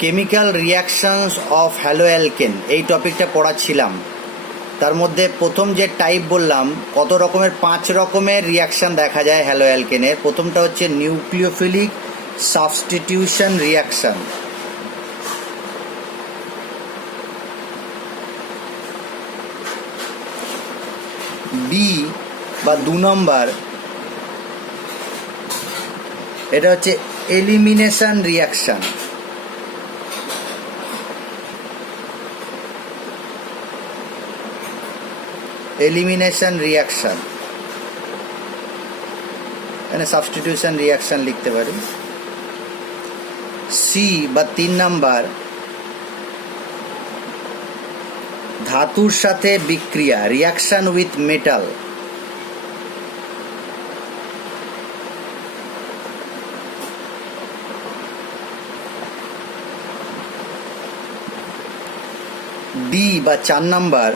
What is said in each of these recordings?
Chemical reactions of হ্যালোঅ্যালকেন এই টপিকটা পড়াচ্ছিলাম। তার মধ্যে প্রথম যে টাইপ বললাম, কত রকমের 5 রকমের রিয়াকশান দেখা যায় হ্যালোঅ্যালকেনের। প্রথমটা হচ্ছে নিউক্লিওফিলিক সাবস্টিটিউশন রিয়াকশান। বি বা 2 নম্বর, এটা হচ্ছে এলিমিনেশন রিয়াকশান। এলিমিনেশন রিয়াকশান, এখানে সাবস্টিটিউশন রিয়াকশান লিখতে পারি। সি বা 3 নাম্বার, ধাতুর সাথে বিক্রিয়া, রিয়াকশান উইথ মেটাল। ডি বা 4 নাম্বার,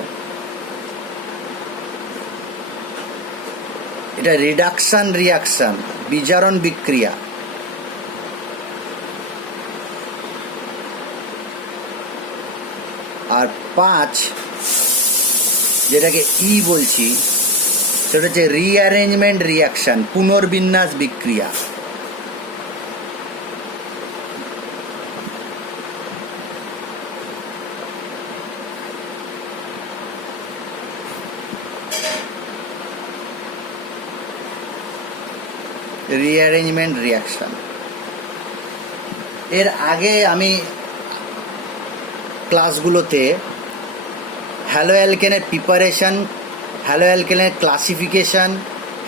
এটা রিডাকশন রিয়াকশন, বিজারণ বিক্রিয়া। আর 5 যেটাকে ই বলছি, সেটা হচ্ছে রিঅ্যারেঞ্জমেন্ট রিয়াকশন, পুনর্বিন্যাস বিক্রিয়া। Rearrangement reaction. এর আগে আমি ক্লাসগুলোতে হ্যালোঅ্যালকেনের প্রিপারেশন, হ্যালোঅ্যালকেনের ক্লাসিফিকেশন,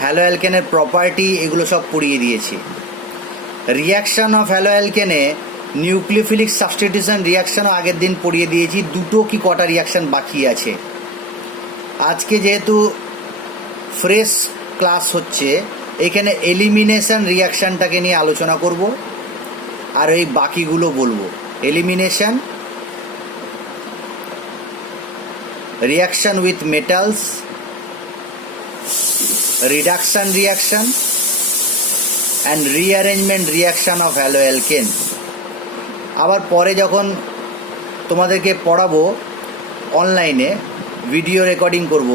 হ্যালোঅ্যালকেনের প্রপার্টি এগুলো সব পড়িয়ে দিয়েছি। রিয়াকশন অফ হ্যালোঅ্যালকেনে নিউক্লিওফিলিক সাবস্টিটিউশন রিয়াকশনও আগের দিন পড়িয়ে দিয়েছি। দুটো কি কটা রিয়াকশন বাকি আছে। আজকে যেহেতু ফ্রেশ ক্লাস হচ্ছে, এখানে এলিমিনেশন রিয়াকশানটাকে নিয়ে আলোচনা করব, আর এই বাকিগুলো বলবো। Elimination, reaction with metals, reduction reaction and rearrangement reaction of haloalkane. আবার পরে যখন তোমাদেরকে পড়াবো অনলাইনে, ভিডিও রেকর্ডিং করব,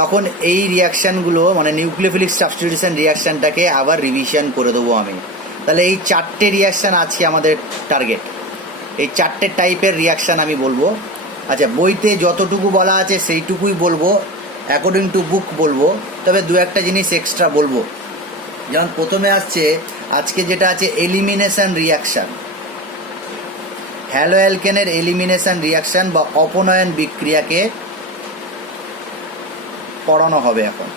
তখন এই রিয়াকশানগুলো মানে নিউক্লিওফিলিক সাবস্টিটিউশন রিয়াকশানটাকে আবার রিভিশন করে দেবো আমি। তাহলে এই 4টে রিয়াকশান আছে আমাদের টার্গেট। এই 4টে টাইপের রিয়াকশান আমি বলবো। আচ্ছা, বইতে যতটুকু বলা আছে সেইটুকুই বলবো, অ্যাকর্ডিং টু বুক বলবো, তবে 2-1টা জিনিস এক্সট্রা বলবো। যেমন প্রথমে আসছে আজকে যেটা আছে এলিমিনেশন রিয়াকশান। হ্যালোঅ্যালকেনের এলিমিনেশন রিয়াকশান বা অপনয়ন বিক্রিয়াকে পড়ানো হবে এখন।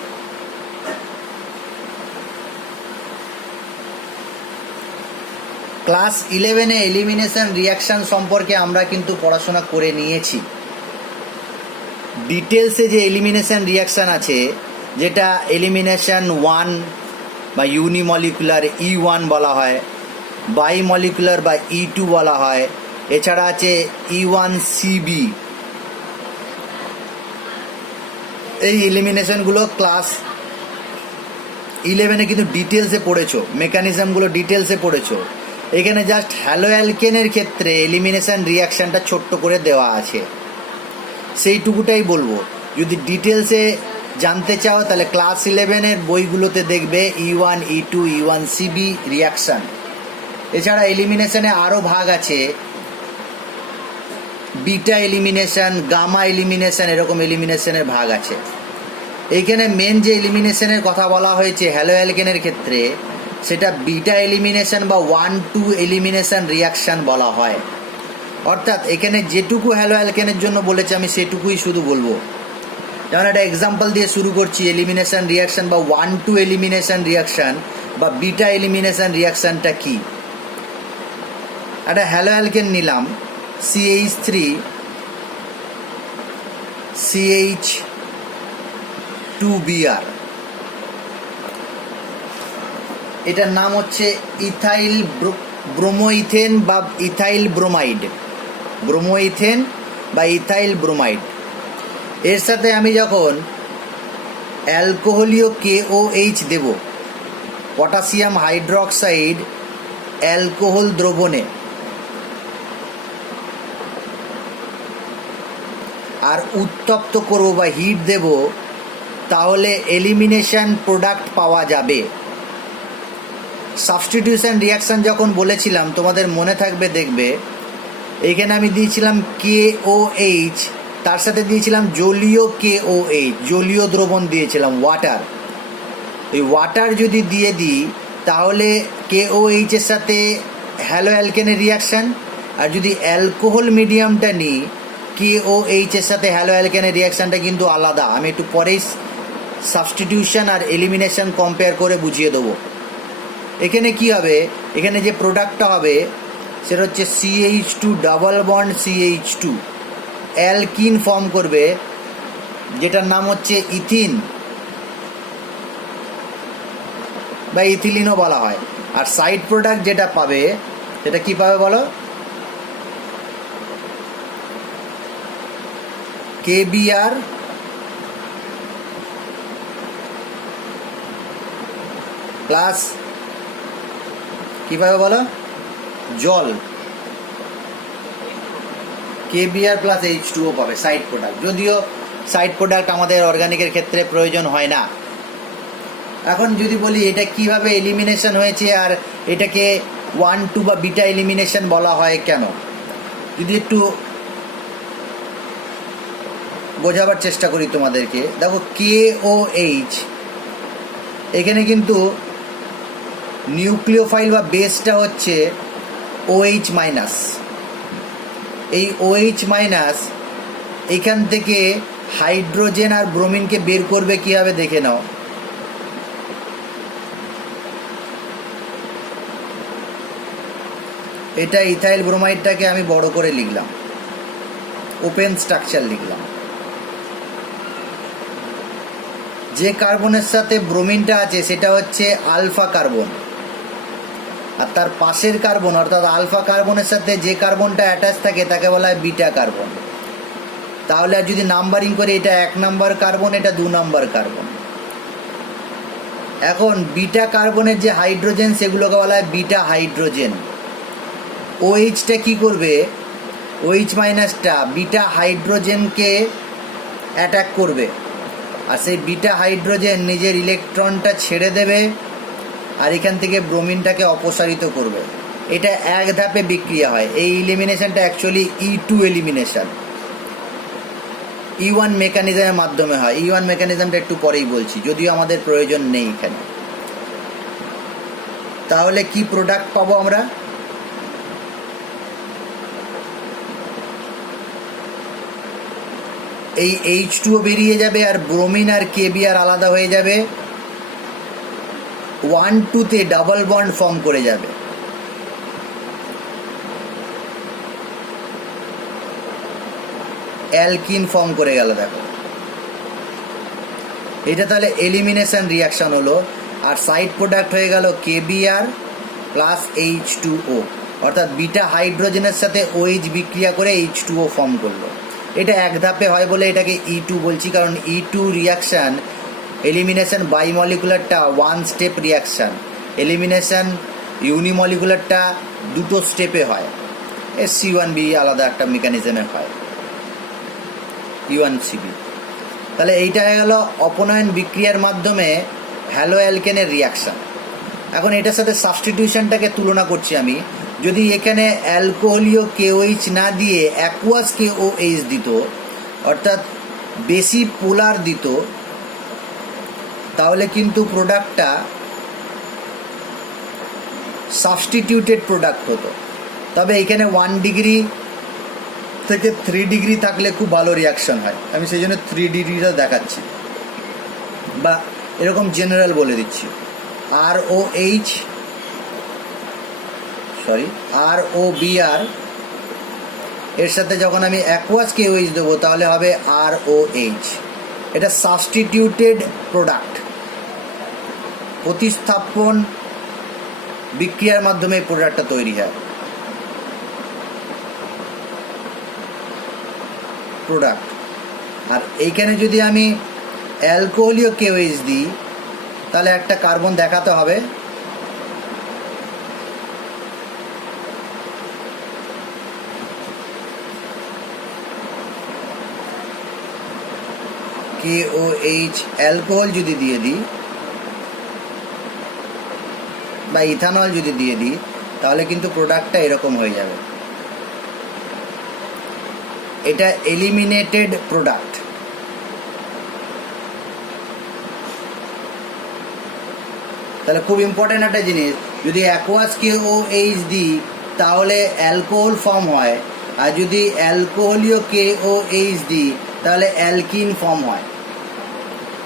ক্লাস 11-এ এলিমিনেশন রিয়াকশান সম্পর্কে আমরা কিন্তু পড়াশোনা করে নিয়েছি। ডিটেলসে যে এলিমিনেশন রিয়াকশান আছে, যেটা এলিমিনেশন 1 বা ইউনিমলিকুলার E1 বলা হয়, বাইমলিকুলার বা E2 বলা হয়, এছাড়া আছে E1CB। এই এলিমিনেশনগুলো ক্লাস 11-এ কিন্তু ডিটেলসে পড়েছো, মেকানিজমগুলো ডিটেলসে পড়েছো। এখানে জাস্ট হ্যালোঅ্যালকেনের ক্ষেত্রে এলিমিনেশন রিয়াকশানটা ছোট্ট করে দেওয়া আছে, সেইটুকুটাই বলবো। যদি ডিটেলসে জানতে চাও তাহলে ক্লাস 11-এর বইগুলোতে দেখবে E1, E2, E1CB রিয়াকশান। এছাড়া এলিমিনেশনে আরও ভাগ আছে, বিটা এলিমিনেশন, গামা এলিমিনেশন, এরকম এলিমিনেশনের ভাগ আছে। এইখানে মেন যে এলিমিনেশনের কথা বলা হয়েছে হ্যালোঅ্যালকেনের ক্ষেত্রে, সেটা বিটা এলিমিনেশন বা 1-2 এলিমিনেশন রিয়াকশান বলা হয়। অর্থাৎ এখানে যেটুকু হ্যালোঅ্যালকেনের জন্য বলেছে আমি সেটুকুই শুধু বলবো। যেমন একটা এক্সাম্পল দিয়ে শুরু করছি। এলিমিনেশন রিয়াকশান বা 1-2 এলিমিনেশন রিয়াকশান বা বিটা এলিমিনেশন রিয়াকশানটা কি। একটা হ্যালোঅ্যালকেন নিলাম, CH3 CH2Br, এটার নাম হচ্ছে ইথাইল ব্রোমোইথেন বা ইথাইল ব্রোমাইড। ব্রোমোইথেন বা ইথাইল ব্রোমাইড। এর সাথে আমি যখন অ্যালকোহলীয় KOH দেব, পটাশিয়াম হাইড্রোক্সাইড অ্যালকোহল দ্রবণে, আর উত্তপ্ত করব বা হিট দেব, তাহলে এলিমিনেশন প্রোডাক্ট পাওয়া যাবে। সাবস্টিটিউশন রিয়াকশান যখন বলেছিলাম তোমাদের মনে থাকবে, দেখবে এইখানে আমি দিয়েছিলাম KOH, তার সাথে দিয়েছিলাম জলীয় KOH, জলীয় দ্রবণ দিয়েছিলাম ওয়াটার। এই ওয়াটার যদি দিয়ে দিই তাহলে KOH এর সাথে হ্যালো অ্যালকেনের রিয়াকশান, আর যদি অ্যালকোহল মিডিয়ামটা নিই KOH এর সাথে হ্যালো অ্যালকেনের রিয়াকশানটা কিন্তু আলাদা। আমি একটু পরেই সাবস্টিটিউশন আর এলিমিনেশন কম্পেয়ার করে বুঝিয়ে দেবো। এখানে কি হবে, এখানে যে প্রোডাক্টটা হবে সেটা হচ্ছে CH2 double bond CH2 alkyne form করবে, যেটার নাম হচ্ছে ইথিন বা ইথিলিনও বলা হয়। আর সাইড প্রোডাক্ট যেটা পাবে সেটা কি পাবে বলো, KBr প্লাস কি পাবে বলো, জল। KBr প্লাস H2O পাবে সাইড প্রোডাক্ট, যদিও সাইড প্রোডাক্ট আমাদের অর্গানিকের ক্ষেত্রে প্রয়োজন হয় না। এখন যদি বলি এটা কিভাবে এলিমিনেশন হয়েছে আর এটাকে 1-2 বা বিটা এলিমিনেশন বলা হয় কেন, যদি একটু বোঝাবার চেষ্টা করি তোমাদেরকে। দেখো KOH এখানে কিন্তু নিউক্লিওফাইল বা বেসটা হচ্ছে OH মাইনাস। এই OH মাইনাস এখান থেকে হাইড্রোজেন আর ব্রোমিনকে বের করবে কীভাবে দেখে নাও। এটা ইথাইল ব্রোমাইডটাকে আমি বড় করে লিখলাম, ওপেন স্ট্রাকচার লিখলাম। যে কার্বনের সাথে ব্রোমিনটা আছে সেটা হচ্ছে আলফা কার্বন, আর তার পাশের কার্বন অর্থাৎ আলফা কার্বনের সাথে যে কার্বনটা অ্যাটাচ থাকে তাকে বলা হয় বিটা কার্বন। তাহলে আর যদি নাম্বারিং করে এটা 1 নম্বর কার্বন, এটা 2 নম্বর কার্বন। এখন বিটা কার্বনের যে হাইড্রোজেন সেগুলোকে বলা হয় বিটা হাইড্রোজেন। OHটা কি করবে, OH মাইনাসটা বিটা হাইড্রোজেনকে অ্যাটাক করবে, আর সেই বিটা হাইড্রোজেন নিজের ইলেকট্রনটা ছেড়ে দেবে আর এখান থেকে ব্রোমিনটাকে অপসারিত করবে। এটা এক ধাপে বিক্রিয়া হয়। এই এলিমিনেশনটা অ্যাকচুয়ালি E2 এলিমিনেশন, E1 মেকানিজমের মাধ্যমে হয়। E1 মেকানিজমটা একটু পরেই বলছি, যদিও আমাদের প্রয়োজন নেই এখানে। তাহলে কি প্রোডাক্ট পাবো আমরা, এই H2O বেরিয়ে যাবে আর ব্রোমিন আর KBr আলাদা হয়ে যাবে, 1-2-তে ডাবল বন্ড ফর্ম করে যাবে। অ্যালকিন ফর্ম করে গেল। দেখো এটা তাহলে এলিমিনেশন রিয়াকশন হলো, আর সাইড প্রোডাক্ট হয়ে গেল KBr প্লাস H2O, অর্থাৎ বিটা হাইড্রোজেনের সাথে OH বিক্রিয়া করে H2O ফর্ম করলো। এটা এক ধাপে হয় বলে এটাকে E2 বলছি, কারণ E2 রিয়াকশান এলিমিনেশন বাইমলিকুলারটা 1 স্টেপ রিয়াকশান, এলিমিনেশন ইউনিমলিকুলারটা 2 স্টেপে হয়। C1b আলাদা একটা মেকানিজমে হয়, U1CB। তাহলে এইটা হয়ে গেল অপনয়ন বিক্রিয়ার মাধ্যমে হ্যালো অ্যালকেনের রিয়াকশান। এখন এটার সাথে সাবস্টিটিউশনটাকে তুলনা করছি আমি। যদি এখানে অ্যালকোহলীয় KOH না দিয়ে অ্যাকুয়াস KOH দিত, অর্থাৎ বেশি পোলার দিত, তাহলে কিন্তু প্রোডাক্টটা সাবস্টিটিউটেড প্রোডাক্ট হতো। তবে এখানে 1 ডিগ্রি থেকে 3 ডিগ্রি থাকলে খুব ভালো রিয়াকশন হয়। আমি সেই জন্য 3 ডিগ্রিটা দেখাচ্ছি, বা এরকম জেনারেল বলে দিচ্ছি। ROBr এর সাথে যখন আমি অ্যাকুয়াস KOH দেবো তাহলে হবে ROH। এটা সাবস্টিটিউটেড প্রোডাক্ট, প্রতিস্থাপন বিক্রিয়ার মাধ্যমে এই প্রোডাক্টটা তৈরি হয়। প্রোডাক্ট। আর এইখানে যদি আমি অ্যালকোহলীয় KOH দিই তাহলে একটা কার্বন দেখাতে হবে, KOH অ্যালকোহল যদি দিয়ে দিই বা ইথানল যদি দিয়ে দিই, তাহলে কিন্তু প্রোডাক্টটা এরকম হয়ে যাবে। এটা এলিমিনেটেড প্রোডাক্ট। তাহলে খুব ইম্পর্টেন্ট একটা জিনিস, যদি অ্যাকোয়াস KOH দিই তাহলে অ্যালকোহল ফর্ম হয়, আর যদি অ্যালকোহলীয় KOH দিই তাহলে অ্যালকিন ফর্ম হয়।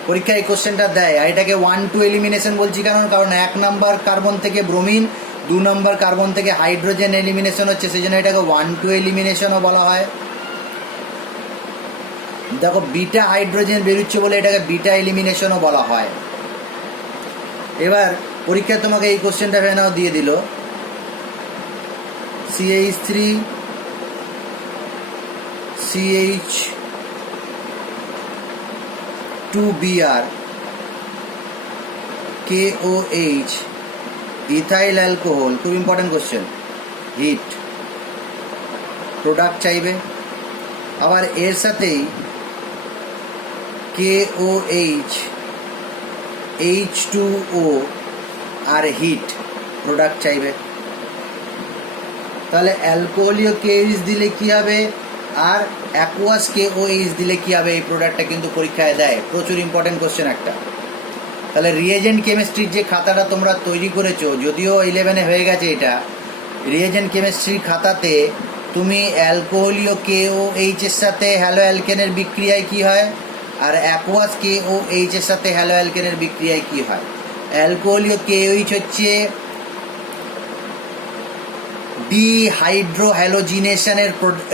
পরীক্ষায় এই কোশ্চেনটা দেয়। আর এটাকে 1-2 এলিমিনেশন বলছি কারণ 1 নাম্বার কার্বন থেকে ব্রোমিন, 2 নম্বর কার্বন থেকে হাইড্রোজেন এলিমিনেশন হচ্ছে, সেই জন্য এটাকে 1-2 এলিমিনেশনও বলা হয়। দেখো বিটা হাইড্রোজেন বেরোচ্ছে বলে এটাকে বিটা এলিমিনেশনও বলা হয়। এবার পরীক্ষায় তোমাকে এই কোশ্চেনটা ফেনাও দিয়ে দিল, CH3 CH2Br KOH ethyl alcohol, খুব ইম্পর্টেন্ট কোশ্চেন, হিট প্রোডাক্ট চাইবে। আবার এর সাথেই KOH H2O আর হিট প্রোডাক্ট চাইবে। তাহলে অ্যালকোহলীয় KOH দিলে কি হবে আর অ্যাকোয়াস KOH দিলে কি হবে, এই প্রোডাক্টটা কিন্তু পরীক্ষায় দেয়। প্রচুর ইম্পর্টেন্ট কোশ্চেন একটা। তাহলে রিয়েজেন্ট কেমিস্ট্রির যে খাতাটা তোমরা তৈরি করেছো, যদিও 11-এ হয়ে গেছে এটা, রিয়েজেন্ট কেমিস্ট্রির খাতাতে তুমি অ্যালকোহলীয় KOH এর সাথে হ্যালো অ্যালকেনের বিক্রিয়ায় কি হয় আর অ্যাকোয়াস KOH এর সাথে হ্যালো অ্যালকেনের বিক্রিয়ায় কি হয়। অ্যালকোহলীয় KOH হচ্ছে ডিহাইড্রোহ্যালোজিনেশনের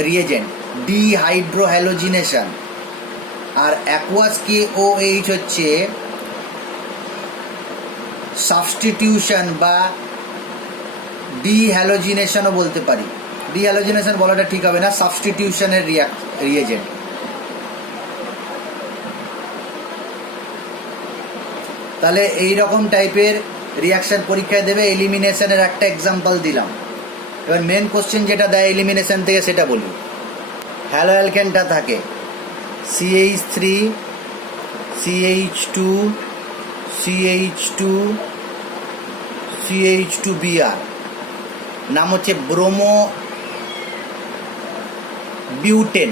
রিয়েজেন্ট, ডিহাইড্রোহ্যালোজিনেশন। আর অ্যাকোয়াস KOH হচ্ছে সাবস্টিটিউশন বা ডিহ্যালোজিনেশনও বলতে পারি। ডিহ্যালোজিনেশন বলাটা ঠিক হবে না, সাবস্টিটিউশনের রিয়েজেন্ট। তাহলে এই রকম টাইপের রিয়াকশন পরীক্ষায় দেবে। এলিমিনেশনের একটা এক্সাম্পল দিলাম। এবার মেন কোশ্চেন যেটা দেয় এলিমিনেশন থেকে সেটা বলি। হ্যালো অ্যালকেনটা থাকে CH3 CH2 CH2 CH2Br, নাম হচ্ছে ব্রোমোবিউটেন।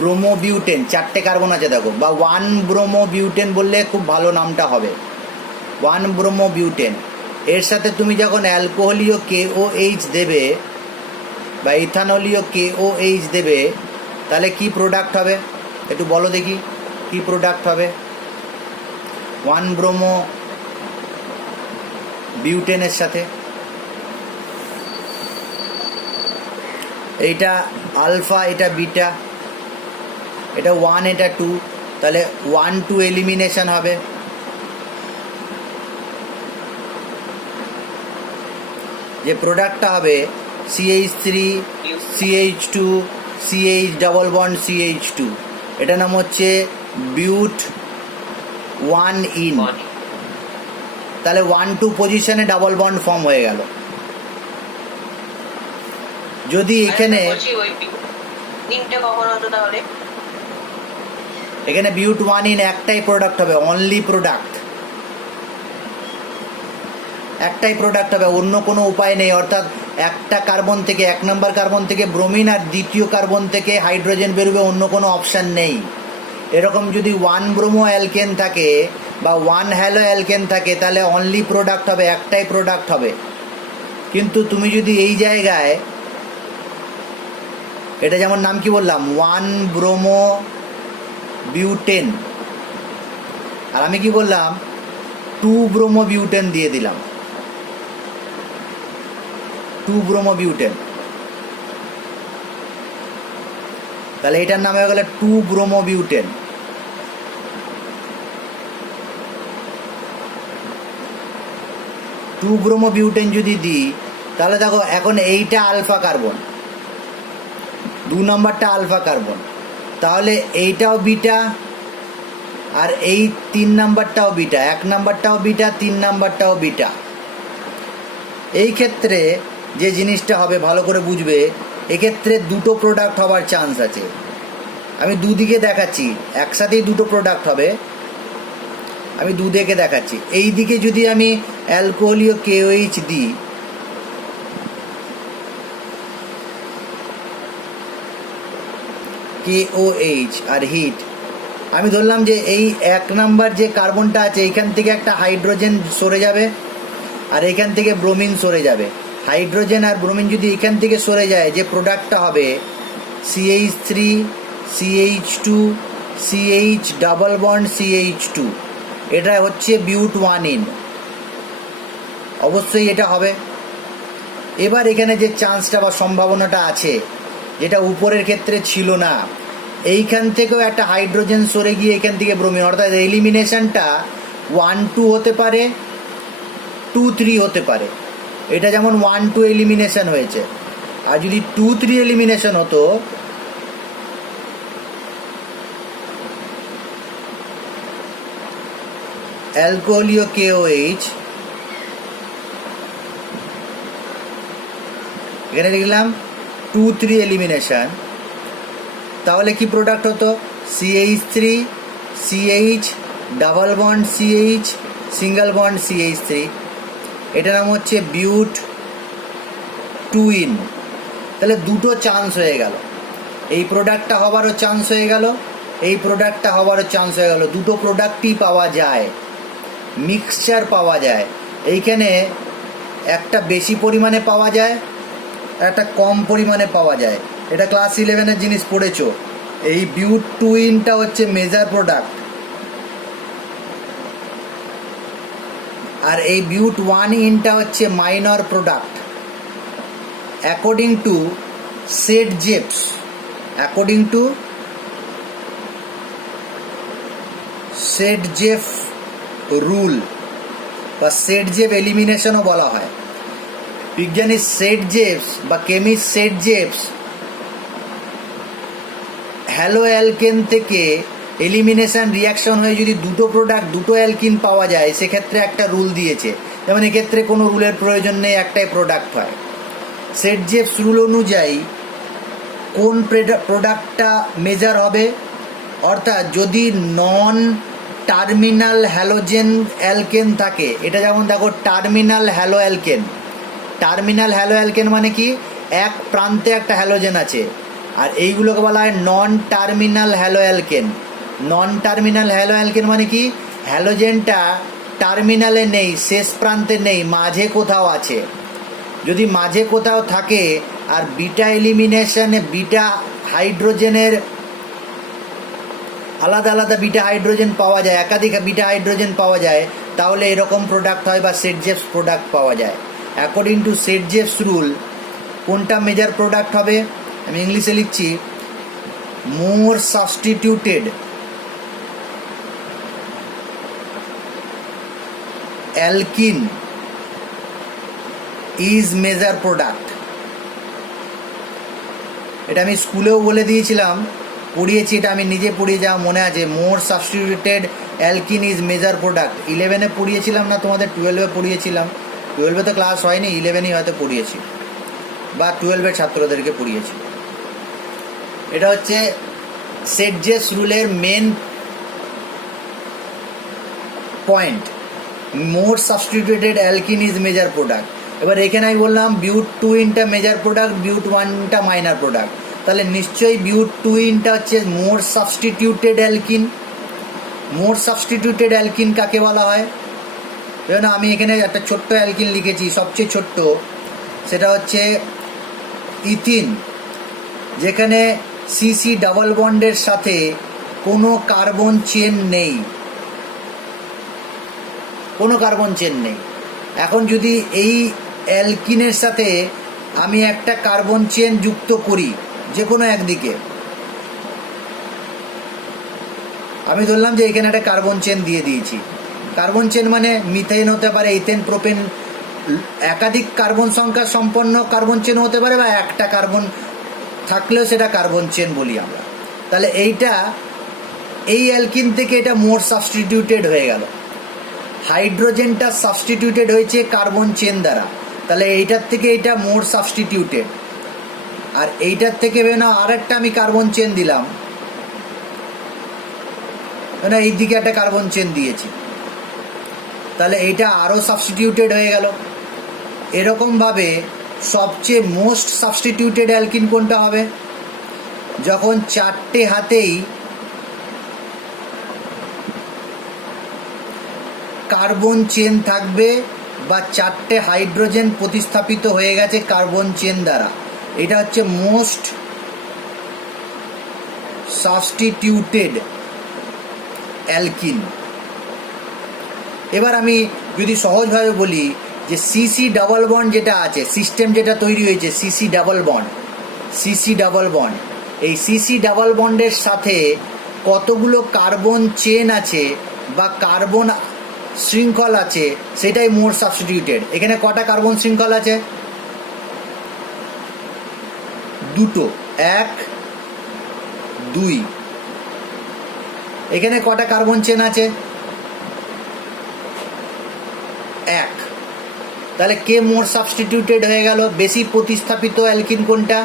ব্রোমোবিউটেন 4টে কার্বন আছে দেখো, বা 1 ব্রোমোবিউটেন বললে খুব ভালো নামটা হবে, 1 ব্রোমোবিউটেন। এর সাথে তুমি যখন অ্যালকোহলীয় KOH দেবে বা ইথানলীয় KOH দেবে, তাহলে কি প্রোডাক্ট হবে একটু বলো দেখি, কি প্রোডাক্ট হবে 1 ব্রোমোবিউটেনের সাথে? এইটা আলফা, এটা বিটা, এটা 1, এটা 2, তাহলে 1-2 এলিমিনেশন হবে। যে প্রোডাক্টটা হবে CH3 CH2 CH double bond CH2, এটা নাম হচ্ছে বিউট 1 ইন। তাহলে 1-2 পজিশনে ডাবল বন্ড ফর্ম হয়ে গেল। যদি এখানে এখানে বিউট 1 ইন একটাই প্রোডাক্ট হবে, অনলি প্রোডাক্ট, একটাই প্রোডাক্ট হবে, অন্য কোনো উপায় নেই। অর্থাৎ একটা কার্বন থেকে, 1 নম্বর কার্বন থেকে ব্রোমিন আর দ্বিতীয় কার্বন থেকে হাইড্রোজেন বেরোবে, অন্য কোনো অপশান নেই। এরকম যদি 1 ব্রোমো অ্যালকেন থাকে বা 1 হ্যালো অ্যালকেন থাকে তাহলে অনলি প্রোডাক্ট হবে, একটাই প্রোডাক্ট হবে। কিন্তু তুমি যদি এই জায়গায়, এটা যেমন নাম কি বললাম 1 ব্রোমো বিউটেন, আর আমি কি বললাম 2 ব্রোমো বিউটেন দিয়ে দিলাম, 2 ব্রোমো বিউটেন, তাহলে এটার নাম হয়ে গেল 2 bromo butane. Two bromo butane যদি দিই তাহলে দেখো এখন এইটা আলফা কার্বন, 2 নম্বরটা আলফা কার্বন, তাহলে এইটাও বিটা আর এই 3 নাম্বারটাও বিটা, 1 নাম্বারটাও বিটা, 3 নাম্বারটাও বিটা। এই ক্ষেত্রে যে জিনিসটা হবে ভালো করে বুঝবে, এক্ষেত্রে দুটো প্রোডাক্ট হওয়ার চান্স আছে। আমি দুদিকে দেখাচ্ছি, একসাথেই দুটো প্রোডাক্ট হবে, আমি দুদিকে দেখাচ্ছি। এই দিকে যদি আমি অ্যালকোহলীয় KOH দিই, KOH আর হিট, আমি ধরলাম যে এই 1 নাম্বার যে কার্বনটা আছে এইখান থেকে একটা হাইড্রোজেন সরে যাবে আর এইখান থেকে ব্রোমিন সরে যাবে। হাইড্রোজেন আর ব্রোমিন যদি এখান থেকে সরে যায়, যে প্রোডাক্টটা হবে CH3 CH2 CH double bond CH2, এটা হচ্ছে বিউট 1 অবশ্যই এটা হবে। এবার এখানে যে চান্সটা বা সম্ভাবনাটা আছে, যেটা উপরের ক্ষেত্রে ছিল না, এইখান থেকেও একটা হাইড্রোজেন সরে গিয়ে এখান থেকে ব্রোমিন, অর্থাৎ এলিমিনেশনটা 1-2 হতে পারে, 2-3 হতে পারে। এটা যেমন 1-2 এলিমিনেশন হয়েছে, আর যদি 2-3 এলিমিনেশন হতো, অ্যালকোহলীয় KOH, এখানে লিখলাম 2-3 এলিমিনেশন, তাহলে কি প্রোডাক্ট হতো? CH3 CH double bond CH single bond CH3, এটা নাম হচ্ছে বিউট 2 তাহলে দুটো চান্স হয়ে গেল, এই প্রোডাক্টটা হবারও চান্স হয়ে গেল, এই প্রোডাক্টটা হবারও চান্স হয়ে গেল। দুটো প্রোডাক্টই পাওয়া যায়, মিক্সচার পাওয়া যায়। এইখানে একটা বেশি পরিমাণে পাওয়া যায়, একটা কম পরিমাণে পাওয়া যায়। এটা ক্লাস 11-এর জিনিস পড়েছো। এই বিউট 2 হচ্ছে মেজর প্রোডাক্ট, আর এই বিউট 1 হচ্ছে minor product according to Saytzeff's, according to Saytzeff rule বা সেট-জেভ এলিমিনেশনও বলা হয়। বিজ্ঞানী সেট-জেভস বা কেমিস্ট সেট-জেভস হ্যালো অ্যালকেন থেকে এলিমিনেশন রিয়াকশন হয়ে যদি দুটো প্রোডাক্ট, দুটো অ্যালকিন পাওয়া যায়, সেক্ষেত্রে একটা রুল দিয়েছে। যেমন এক্ষেত্রে কোনো রুলের প্রয়োজন নেই, একটাই প্রোডাক্ট হয়। সেট-জেভস রুল অনুযায়ী কোন প্রোডাক্টটা মেজার হবে, অর্থাৎ যদি নন টার্মিনাল হ্যালোজেন অ্যালকেন থাকে, এটা যেমন দেখো terminal hello alkane. Terminal hello alkane মানে কি? এক প্রান্তে একটা হ্যালোজেন আছে, আর এইগুলোকে বলা হয় non terminal hello alkane. Non terminal hello alkane মানে কি? হ্যালোজেনটা টার্মিনালে নেই, শেষ প্রান্তে নেই, মাঝে কোথাও আছে। যদি মাঝে কোথাও থাকে আর বিটা এলিমিনেশনে বিটা হাইড্রোজেনের আলাদা আলাদা বিটা হাইড্রোজেন পাওয়া যায়, একাধিক বিটা হাইড্রোজেন পাওয়া যায়, তাহলে এরকম প্রোডাক্ট হয় বা সেট-জেভস প্রোডাক্ট পাওয়া যায়। অ্যাকর্ডিং টু সেট-জেভস রুল কোনটা মেজর প্রোডাক্ট হবে? আমি ইংলিশে লিখছি, more substituted alkene is major product. এটা আমি স্কুলেও বলে দিয়েছিলাম, পড়িয়েছি, এটা আমি নিজে পড়িয়ে যাওয়া মনে আছে। More substituted alkene is major product 11-এ পড়িয়েছিলাম না, তোমাদের 12-এ পড়িয়েছিলাম। 12-এ তো ক্লাস হয়নি, 11-এই হয়তো পড়িয়েছি, বা 12-এর ছাত্রদেরকে পড়িয়েছি। এটা হচ্ছে সেট-জেভস রুলের main point, more substituted alkene is major product. এবার এখানে আমি বললাম বিউট 2 মেজর প্রোডাক্ট, বিউট 1 মাইনর প্রোডাক্ট, তাহলে নিশ্চয়ই বিউট 2 হচ্ছে more substituted alkene. More substituted alkene কাকে বলা হয়? যেমন আমি এখানে একটা ছোট্ট অ্যালকিন লিখেছি, সবচেয়ে ছোট্ট, সেটা হচ্ছে ইথিন, যেখানে CC ডাবল বন্ডের সাথে কোনো কার্বন চেন নেই, কোনো কার্বন চেন নেই। এখন যদি এই অ্যালকিনের সাথে আমি একটা কার্বন চেন যুক্ত করি যে কোনো একদিকে, আমি ধরলাম যে এখানে একটা কার্বন চেন দিয়ে দিয়েছি। কার্বন চেন মানে মিথেন হতে পারে, ইথেন, প্রোপেন, একাধিক কার্বন সংখ্যা সম্পন্ন কার্বন চেন হতে পারে, বা একটা কার্বন থাকলেও সেটা কার্বন চেন বলি আমরা। তাহলে এইটা এই অ্যালকিন থেকে এটা মোর সাবস্টিটিউটেড হয়ে গেল, হাইড্রোজেনটা সাবস্টিটিউটেড হয়েছে কার্বন চেন দ্বারা, তাহলে এইটার থেকে এটা মোর সাবস্টিটিউটেড। আর এইটার থেকে আর একটা আমি কার্বন চেন দিলাম, মানে এই দিকে একটা কার্বন চেন দিয়েছি, তাহলে এইটা আরও সাবস্টিটিউটেড হয়ে গেল। এরকমভাবে সবচেয়ে মোস্ট সাবস্টিটিউটেড অ্যালকিন কোনটা হবে? যখন চারটে হাতেই কার্বন চেন থাকবে বা চারটে হাইড্রোজেন প্রতিস্থাপিত হয়ে গেছে কার্বন চেন দ্বারা, এটা হচ্ছে মোস্ট সাবস্টিটিউটেড অ্যালকিন। এবার আমি যদি সহজভাবে বলি যে সিসি ডাবল বন্ড যেটা আছে, সিস্টেম যেটা তৈরি হয়েছে সিসি ডাবল বন্ড, এই সিসি ডাবল বন্ডের সাথে কতগুলো কার্বন চেন আছে বা কার্বন শৃঙ্খল আছে সেটাই মোর সাবস্টিটিউটেড। এখানে কটা কার্বন শৃঙ্খল আছে? দুটো, 1 2। এখানে কটা কার্বন চেন আছে? 1। তাহলে কে মোর সাবস্টিটিউটেড হয়ে গেল? বেশি প্রতিস্থাপিত অ্যালকিন কোনটা?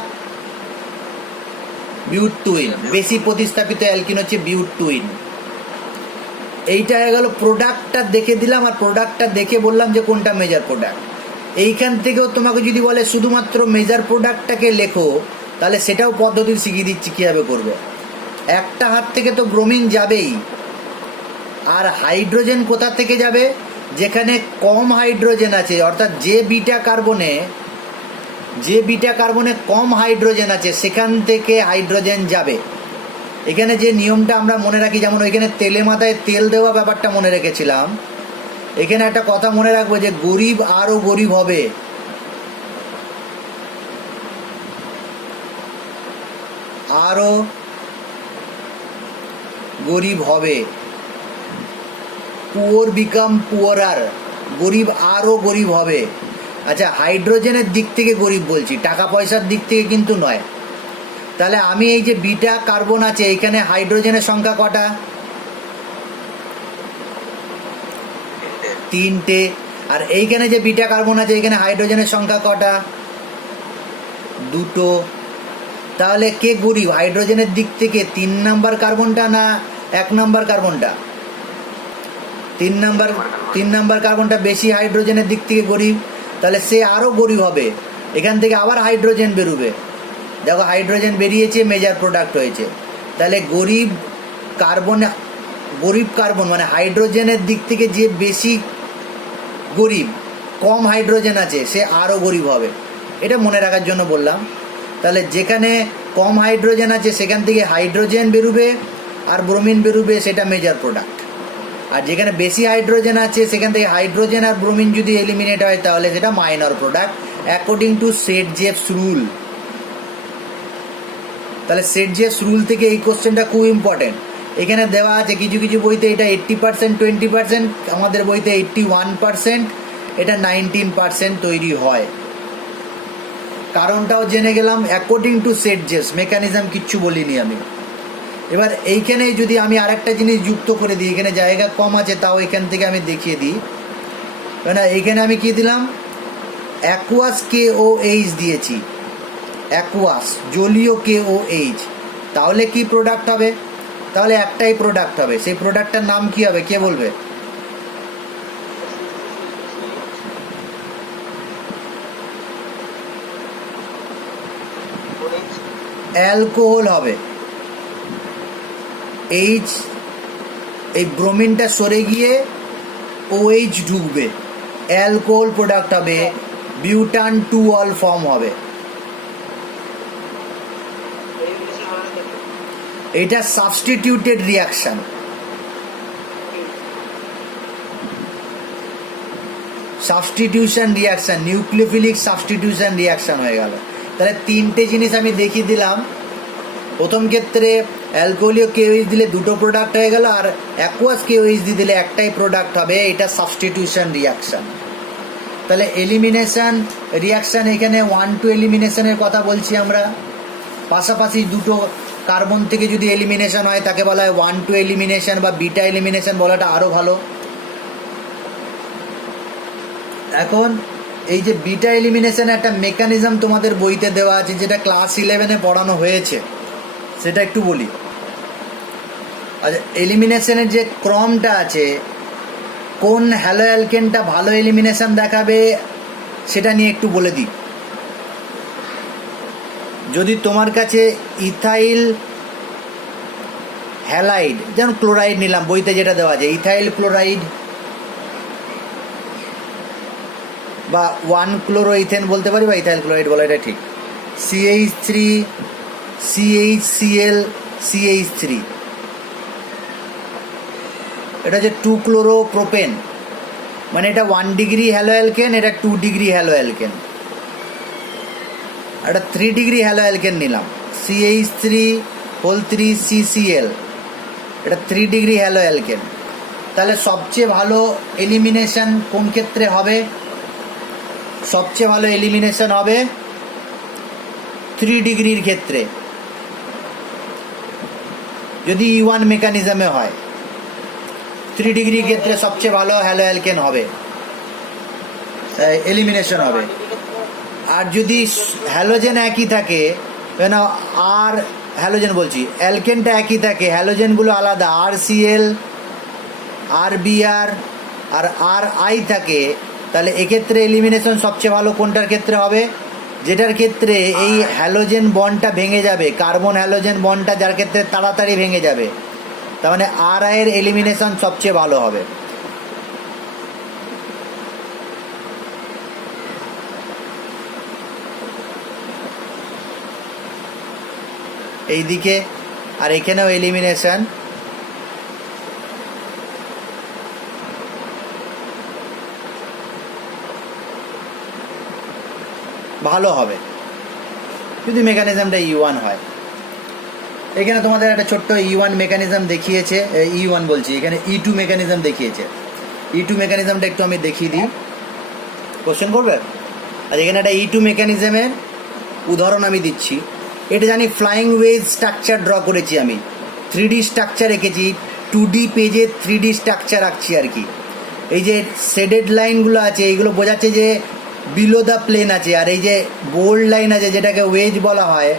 বিউটুইন। বেশি প্রতিস্থাপিত অ্যালকিন হচ্ছে বিউটুইন। এইটা হয়ে গেল। প্রোডাক্টটা দেখে দিলাম, আর প্রোডাক্টটা দেখে বললাম যে কোনটা মেজার প্রোডাক্ট। এইখান থেকেও তোমাকে যদি বলে শুধুমাত্র মেজার প্রোডাক্টটাকে লেখো, তাহলে সেটাও পদ্ধতি শিখিয়ে দিচ্ছি কীভাবে করবে। একটা হাত থেকে তো ব্রোমিন যাবেই, আর হাইড্রোজেন কোথা থেকে যাবে? যেখানে কম হাইড্রোজেন আছে, অর্থাৎ যে বিটা কার্বনে কম হাইড্রোজেন আছে সেখান থেকে হাইড্রোজেন যাবে। এখানে যে নিয়মটা আমরা মনে রাখি, যেমন ওইখানে তেলে মাথায় তেল দেওয়া ব্যাপারটা মনে রেখেছিলাম, এখানে একটা কথা মনে রাখবো যে গরিব আরও গরিব হবে। আরও গরিব হবে। পুয়ার বিকাম পুয়ারার, গরিব আরও গরিব হবে। আচ্ছা, হাইড্রোজেনের দিক থেকে গরিব বলছি, টাকা পয়সার দিক থেকে কিন্তু নয়। তাহলে আমি এই যে বিটা কার্বন আছে, এইখানে হাইড্রোজেনের সংখ্যা কটা? 3টে। আর এইখানে যে বিটা কার্বন আছে এইখানে হাইড্রোজেনের সংখ্যা কটা? 2টো। তাহলে কে গরিব হাইড্রোজেনের দিক থেকে, 3 নাম্বার কার্বনটা না 1 নাম্বার কার্বনটা? 3 নাম্বার কার্বনটা বেশি হাইড্রোজেনের দিক থেকে গরিব, তাহলে সে আরও গরিব হবে। এখান থেকে আবার হাইড্রোজেন বেরোবে, দেখো হাইড্রোজেন বেরিয়েছে, মেজার প্রোডাক্ট হয়েছে। তাহলে গরিব কার্বন মানে হাইড্রোজেনের দিক থেকে যে বেশি গরিব, কম হাইড্রোজেন আছে সে আরও গরিব হবে। এটা মনে রাখার জন্য বললাম। তাহলে যেখানে কম হাইড্রোজেন আছে সেখান থেকে হাইড্রোজেন বেরোবে আর ব্রোমিন বেরোবে, সেটা মেজার প্রোডাক্ট। আর যেখানে বেশি হাইড্রোজেন আছে সেখান থেকে হাইড্রোজেন আর ব্রোমিন যদি এলিমিনেট হয় তাহলে সেটা minor product, according to Saytzeff's rule. তাহলে সেট-জেভস রুল থেকে এই কোশ্চেনটা খুব ইম্পর্টেন্ট। এখানে দেওয়া আছে কিছু কিছু বইতে এটা 80%, 20%, আমাদের বইতে 81%, এটা 19% তৈরি হয়। কারণটাও জেনে গেলাম, অ্যাকর্ডিং টু সেট-জেভস, মেকানিজম কিচ্ছু বলিনি আমি। এবার এইখানে যদি আমি আরেকটা জিনিস যুক্ত করে দিই, এখানে জায়গা কম আছে তাও এখান থেকে আমি দেখিয়ে দিই। না, এইখানে আমি কি দিলাম? অ্যাকুয়াস KOH দিয়েছি, অ্যাকুয়াস জলীয় KOH। তাহলে কি প্রোডাক্ট হবে? তাহলে একটাই প্রোডাক্ট হবে। সেই প্রোডাক্টটার নাম কি হবে, কে বলবে? অ্যালকোহল হবে। এইচ, এই ব্রোমিনটা সরে গিয়ে OH ঢুকবে, অ্যালকোহল প্রোডাক্ট হবে, বিউটান 2-অল ফর্ম হবে। এটা substituted reaction. Nucleophilic substitution reaction হয়ে গেল। তাহলে 3টে জিনিস আমি দেখিয়ে দিলাম। প্রথম ক্ষেত্রে অ্যালকোহলীয় KOH দিলে 2টো প্রোডাক্ট হয়ে গেল, আর অ্যাকুয়াস KOH দিলে একটাই প্রোডাক্ট হবে। এটা সাবস্টিটিউশন রিয়াকশন। তাহলে এলিমিনেশন রিয়াকশন, এখানে 1-2 এলিমিনেশনের কথা বলছি আমরা। পাশাপাশি 2টো কার্বন থেকে যদি এলিমিনেশন হয় তাকে বলা হয় 1-2 এলিমিনেশন বা বিটা এলিমিনেশন বলাটা আরও ভালো। এখন এই যে বিটা এলিমিনেশন একটা মেকানিজম তোমাদের বইতে দেওয়া আছে, যেটা ক্লাস 11-এ পড়ানো হয়েছে, সেটা একটু বলি। আচ্ছা, এলিমিনেশনের যে ক্রমটা আছে, কোন হ্যালো অ্যালকেনটা ভালো এলিমিনেশন দেখাবে সেটা নিয়ে একটু বলে দিই। যদি তোমার কাছে ইথাইল হ্যালাইড, যেমন ক্লোরাইড নিলাম, বইতে যেটা দেওয়া আছে ইথাইল ক্লোরাইড বা 1-ক্লোরোইথেন বলতে পারি, বা ইথাইল ক্লোরাইড বলা, এটা ঠিক। CH3 CHCl CH3, এটা হচ্ছে 2-ক্লোরোপ্রোপেন, মানে এটা 1 ডিগ্রি হ্যালো অ্যালকেন, এটা 2 ডিগ্রি হ্যালো অ্যালকেন। এটা 3 ডিগ্রি হ্যালো অ্যালকেন নিলাম, CH3CCl, এটা 3 ডিগ্রি হ্যালো অ্যালকেন। তাহলে সবচেয়ে ভালো এলিমিনেশন কোন ক্ষেত্রে হবে? সবচেয়ে ভালো এলিমিনেশন হবে 3 ডিগ্রির ক্ষেত্রে, যদি E1 মেকানিজমে হয়। 3 ডিগ্রির ক্ষেত্রে সবচেয়ে ভালো হ্যালো অ্যালকেন হবে, এলিমিনেশন হবে। আর যদি হ্যালোজেন একই থাকে, না আর হ্যালোজেন বলছি, অ্যালকেনটা একই থাকে, হ্যালোজেনগুলো আলাদা, RCl RBr আর RI থাকে, তাহলে এক্ষেত্রে এলিমিনেশন সবচেয়ে ভালো কোনটার ক্ষেত্রে হবে? যেটার ক্ষেত্রে এই হ্যালোজেন বন্ডটা ভেঙে যাবে, কার্বন হ্যালোজেন বন্ডটা যার ক্ষেত্রে তাড়াতাড়ি ভেঙে যাবে, তার মানে RI এর এলিমিনেশন সবচেয়ে ভালো হবে। এইদিকে আর এখানেও এলিমিনেশন ভালো হবে যদি মেকানিজমটা E1 হয়। এখানে তোমাদের একটা ছোট্ট E1 মেকানিজম দেখিয়েছে, E1 বলছি, এখানে E2 মেকানিজম দেখিয়েছে। E2 মেকানিজমটা একটু আমি দেখিয়ে দিই, কোশ্চেন করবে। আর এখানে একটা E2 মেকানিজমের উদাহরণ আমি দিচ্ছি। এটা জানি ফ্লাইং ওয়েজ স্ট্রাকচার ড্র করেছি আমি, 3D স্ট্রাকচার এঁকেছি, 2D পেজে 3D স্ট্রাকচার আঁকছি আর কি। এই যে শেডেড লাইনগুলো আছে, এইগুলো বোঝাচ্ছে যে বিলো দ্য প্লেন আছে, আর এই যে বোল্ড লাইন আছে যেটাকে ওয়েজ বলা হয়,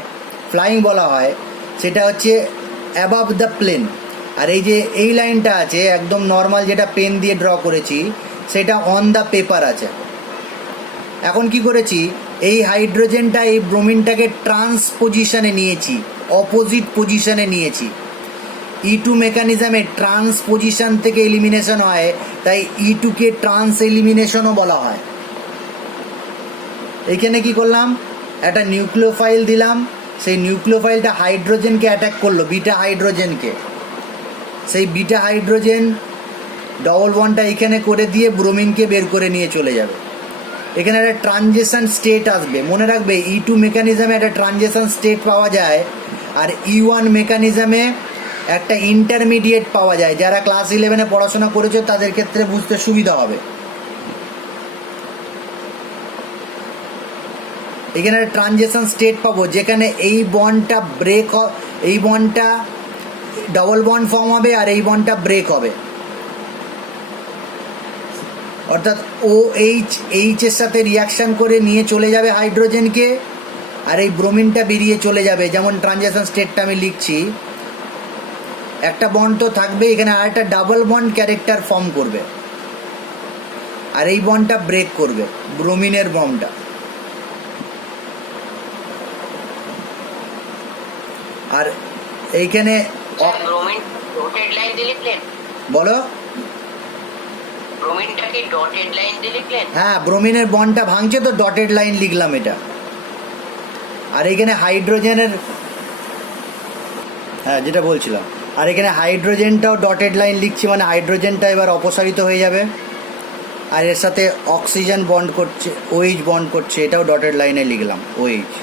ফ্লাইং বলা হয়, সেটা হচ্ছে অ্যাবাভ দ্য প্লেন। আর এই যে এই লাইনটা আছে একদম নর্মাল, যেটা পেন দিয়ে ড্র করেছি, সেটা অন দ্য পেপার আছে। এখন কি করেছি, এই হাইড্রোজেনটা এই ব্রোমিনটাকে ট্রান্স পজিশনে নিয়েছি, অপোজিট পজিশনে নিয়েছি। E2 মেকানিজমে ট্রান্স পজিশন থেকে এলিমিনেশন হয়, তাই E2 কে ট্রান্স এলিমিনেশনও বলা হয়। এইখানে কি করলাম, একটা নিউক্লিওফাইল দিলাম, সেই নিউক্লিওফাইলটা হাইড্রোজেনকে অ্যাটাক করলো, বিটা হাইড্রোজেনকে। সেই বিটা হাইড্রোজেন ডবল বন্ডটা এখানে করে দিয়ে ব্রোমিনকে বের করে নিয়ে চলে যাবে। এখানে একটা ট্রানজিশন স্টেট আসবে, মনে রাখবে E2 মেকানিজমে একটা ট্রানজিশন স্টেট পাওয়া যায়, আর E1 মেকানিজমে একটা ইন্টারমিডিয়েট পাওয়া যায়। যারা ক্লাস 11-এ পড়াশোনা করেছো তাদের ক্ষেত্রে বুঝতে সুবিধা হবে। এখানে একটা ট্রানজিশন স্টেট পাবো, যেখানে এই বন্ডটা ব্রেক, এই বন্ডটা ডবল বন্ড ফর্ম হবে, আর এই বন্ডটা ব্রেক হবে, অর্থাৎ OH এর সাথে রিয়াকশান করে নিয়ে চলে যাবে হাইড্রোজেনকে, আর এই ব্রোমিনটা বেরিয়ে চলে যাবে। যেমন ট্রানজিশন স্টেটটা আমি লিখছি, একটা বন্ড তো থাকবে, এখানে আর একটা ডাবল বন্ড ক্যারেক্টার ফর্ম করবে, আর এই বন্ডটা ব্রেক করবে, ব্রোমিনের বন্ডটা। আর এইখানে বলো, হ্যাঁ ব্রোমিনের বন্ডটা ভাঙছে তো ডটেড লাইন লিখলাম এটা। আর এখানে হাইড্রোজেনের, হ্যাঁ যেটা বলছিলাম, আর এখানে হাইড্রোজেনটাও ডটেড লাইন লিখছি, মানে হাইড্রোজেনটা এবার অপসারিত হয়ে যাবে, আর এর সাথে অক্সিজেন বন্ড করছে, OH বন্ড করছে, এটাও ডটেড লাইনে লিখলাম OH।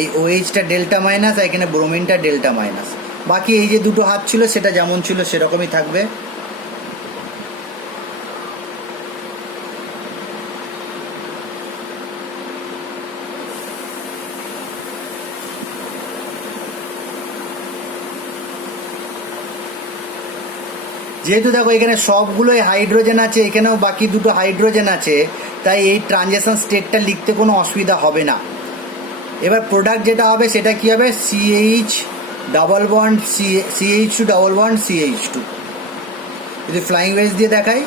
এই OHটা ডেল্টা মাইনাস, আর এখানে ব্রোমিনটা ডেল্টা মাইনাস। বাকি এই যে দুটো হাত ছিল সেটা যেমন ছিল সেরকমই থাকবে। যেহেতু দেখো এখানে সবগুলোই হাইড্রোজেন আছে, এখানেও বাকি দুটো হাইড্রোজেন আছে, তাই এই ট্রানজিশন স্টেটটা লিখতে কোনো অসুবিধা হবে না। এবার প্রোডাক্ট যেটা হবে সেটা কি হবে, CH double bond CH2 double bond CH2। যদি ফ্লাইং ওয়েজ দিয়ে দেখাই,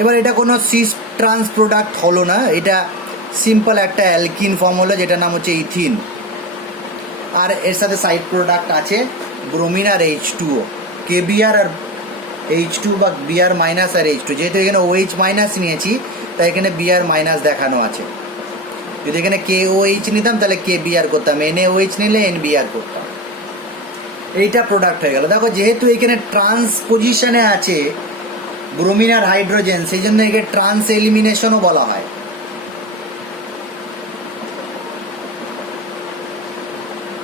এবার এটা কোনো সিস ট্রান্স প্রোডাক্ট হলো না, এটা সিম্পল একটা অ্যালকিন ফর্ম হলো যেটার নাম হচ্ছে ইথিন। আর এর সাথে সাইড প্রোডাক্ট আছে ব্রোমিন আর H2O, KBr আর H2 বা Br মাইনাস আর H2। যেহেতু এখানে OH মাইনাস নিয়েছি তাই এখানে Br মাইনাস দেখানো আছে। যদি এখানে KOH নিতাম তাহলে KBr করতাম, NaOH নিলে NBr করতাম। এইটা প্রোডাক্ট হয়ে গেল। দেখো যেহেতু এখানে ট্রান্স পজিশনে আছে ব্রোমিন আর হাইড্রোজেন, সেই জন্য একে ট্রান্স এলিমিনেশনও বলা হয়।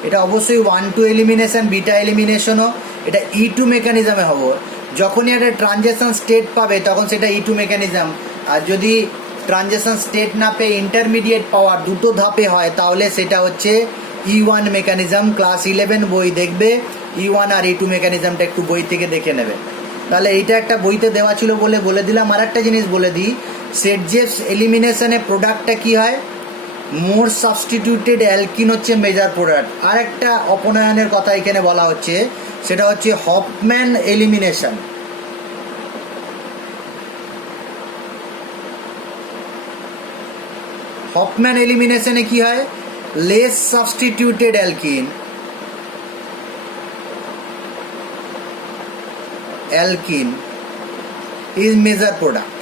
এটা অবশ্যই 1-2 এলিমিনেশন, বিটা এলিমিনেশনও। এটা E2 মেকানিজমে হবো। যখনই একটা ট্রানজেকশন স্টেট পাবে তখন সেটা E2 মেকানিজম। আর যদি ট্রানজেকশন স্টেট না পেয়ে ইন্টারমিডিয়েট পাওয়ার দুটো ধাপে হয় তাহলে সেটা হচ্ছে E1 মেকানিজম। ক্লাস 11 বই দেখবে, E1 আর E2 মেকানিজমটা একটু বই থেকে দেখে নেবে। তাহলে এইটা একটা বইতে দেওয়া ছিল বলে দিলাম। আর একটা জিনিস বলে দিই, সেটজেস এলিমিনেশনে প্রোডাক্টটা কি হয়, মোর সাবস্টিটিউটেড অ্যালকিন হচ্ছে মেজর প্রোডাক্ট। আর একটা অপনয়নের কথা এখানে বলা হচ্ছে, সেটা হচ্ছে হফম্যান এলিমিনেশন। হফম্যান এলিমিনেশনে কি হয়, less substituted alkene is major product.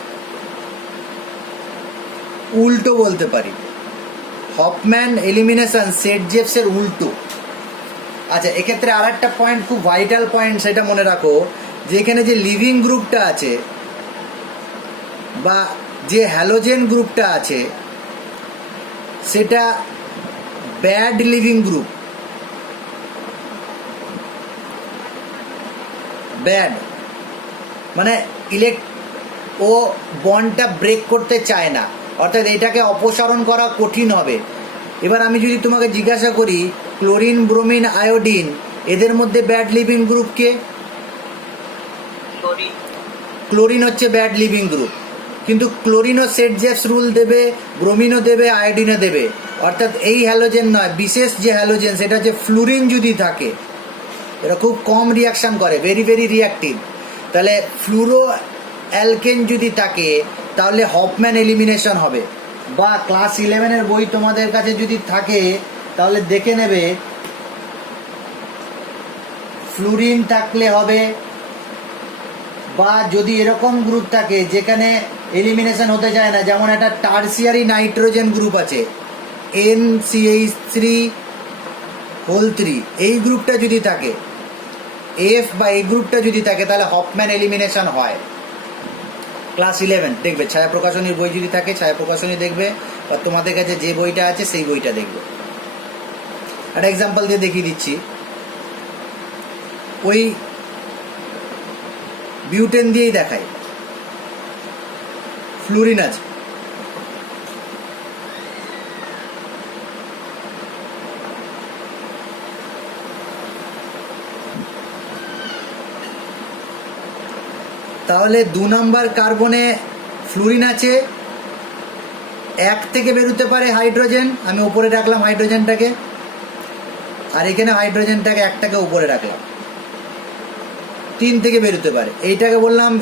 উল্টো বলতে পারি, হফম্যান এলিমিনেশন সেটজেপসের উল্টো। আচ্ছা, এক্ষেত্রে আর একটা পয়েন্ট, খুব ভাইটাল পয়েন্ট, সেটা মনে রাখো যে এখানে যে লিভিং গ্রুপটা আছে বা যে হ্যালোজেন গ্রুপটা আছে সেটা ব্যাড লিভিং গ্রুপ। ব্যাড মানে ও বন্ডটা ব্রেক করতে চায় না, অর্থাৎ এটাকে অপসারণ করা কঠিন হবে। এবার আমি যদি তোমাকে জিজ্ঞাসা করি ক্লোরিন, ব্রোমিন, আয়োডিন, এদের মধ্যে ব্যাড লিভিং গ্রুপ কে? ক্লোরিন হচ্ছে ব্যাড লিভিং গ্রুপ। কিন্তু ক্লোরিনও সেটজেপস রুল দেবে, ব্রোমিনও দেবে, আয়োডিনও দেবে। অর্থাৎ এই হ্যালোজেন নয়, বিশেষ যে হ্যালোজেন সেটা হচ্ছে ফ্লুরিন যদি থাকে, এটা খুব কম রিয়াকশান করে, ভেরি ভেরি রিয়াক্টিভ। তাহলে ফ্লুরো অ্যালকেন যদি থাকে তাহলে হফম্যান এলিমিনেশন হবে। বা ক্লাস 11-এর বই তোমাদের কাছে যদি থাকে তাহলে দেখে নেবে, ফ্লুরিন থাকলে হবে, বা যদি এরকম গ্রুপ থাকে যেখানে এলিমিনেশন হতে চায় না, যেমন একটা টার্সিয়ারি নাইট্রোজেন গ্রুপ আছে NCH3 এই গ্রুপটা যদি থাকে, F বা এই গ্রুপটা যদি থাকে, তাহলে হফম্যান এলিমিনেশন হয়। ক্লাস 11 দেখবে, ছায়া প্রকাশনীর বই যদি থাকে ছায়া প্রকাশনী দেখবে, বা তোমাদের কাছে যে বইটা আছে সেই বইটা দেখবে। একটা এক্সাম্পল দিয়ে দেখিয়ে দিচ্ছি। ওই বিউটেন দিয়েই দেখায়, ফ্লুরিন আছে, তাহলে 2 নম্বর কার্বনে ফ্লুরিন আছে, 1 থেকে বেরোতে পারে হাইড্রোজেন, আমি উপরে রাখলাম হাইড্রোজেনটাকে, আর এখানে হাইড্রোজেনটাকে একটাকে উপরে রাখলাম, 3 থেকে বেরোতে পারে। এইটাকে বললাম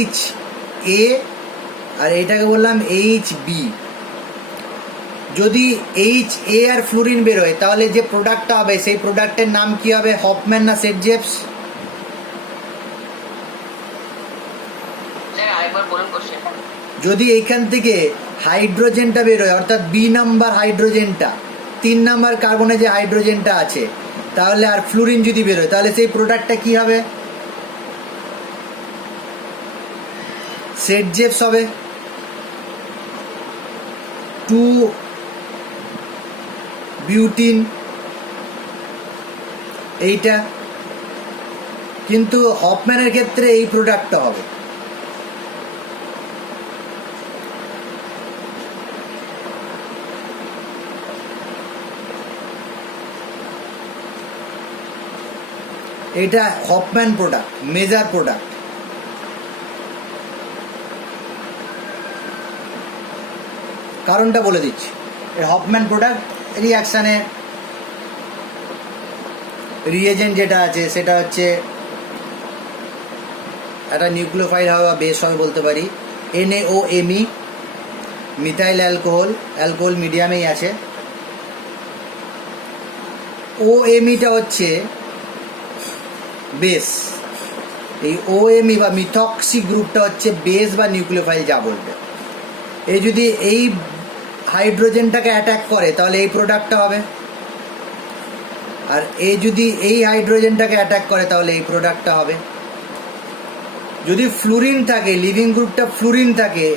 HA আর এইটাকে বললাম HB। যদি HA আর ফ্লুরিন বেরোয় তাহলে যে প্রোডাক্টটা হবে সেই প্রোডাক্টের নাম কি হবে, হফম্যান না সেটজেপস? যদি এইখান থেকে হাইড্রোজেনটা বেরোয়, অর্থাৎ B নাম্বার হাইড্রোজেনটা, 3 নাম্বার কার্বনে যে হাইড্রোজেনটা আছে, তাহলে আর ফ্লুরিন যদি বেরোয় তাহলে সেই প্রোডাক্টটা কি হবে, সেটজেপস হবে। 2 বিউটিন এইটা, কিন্তু হফম্যানের ক্ষেত্রে এই প্রোডাক্টটা হবে। এটা হফম্যান প্রোডাক্ট, মেজর প্রোডাক্ট। কারণটা বলে দিচ্ছি। এই হফম্যান প্রোডাক্ট রিয়াকশানে রিয়েজেন্ট যেটা আছে সেটা হচ্ছে একটা নিউক্লিওফাইল হবে বা বেস হবে বলতে পারি, NaOMe, মিথাইল অ্যালকোহল মিডিয়ামেই আছে। OMeটা হচ্ছে বেস, এই OMe বা মিথক্সি গ্রুপটা হচ্ছে বেস বা নিউক্লিওফাইল যা বলবে। এই যদি এই হাইড্রোজেনটাকে অ্যাটাক করে তাহলে এই প্রোডাক্টটা হবে, আর এই যদি এই হাইড্রোজেনটাকে অ্যাটাক করে তাহলে এই প্রোডাক্টটা হবে। যদি ফ্লুরিন থাকে, লিভিং গ্রুপটা ফ্লুরিন থাকে,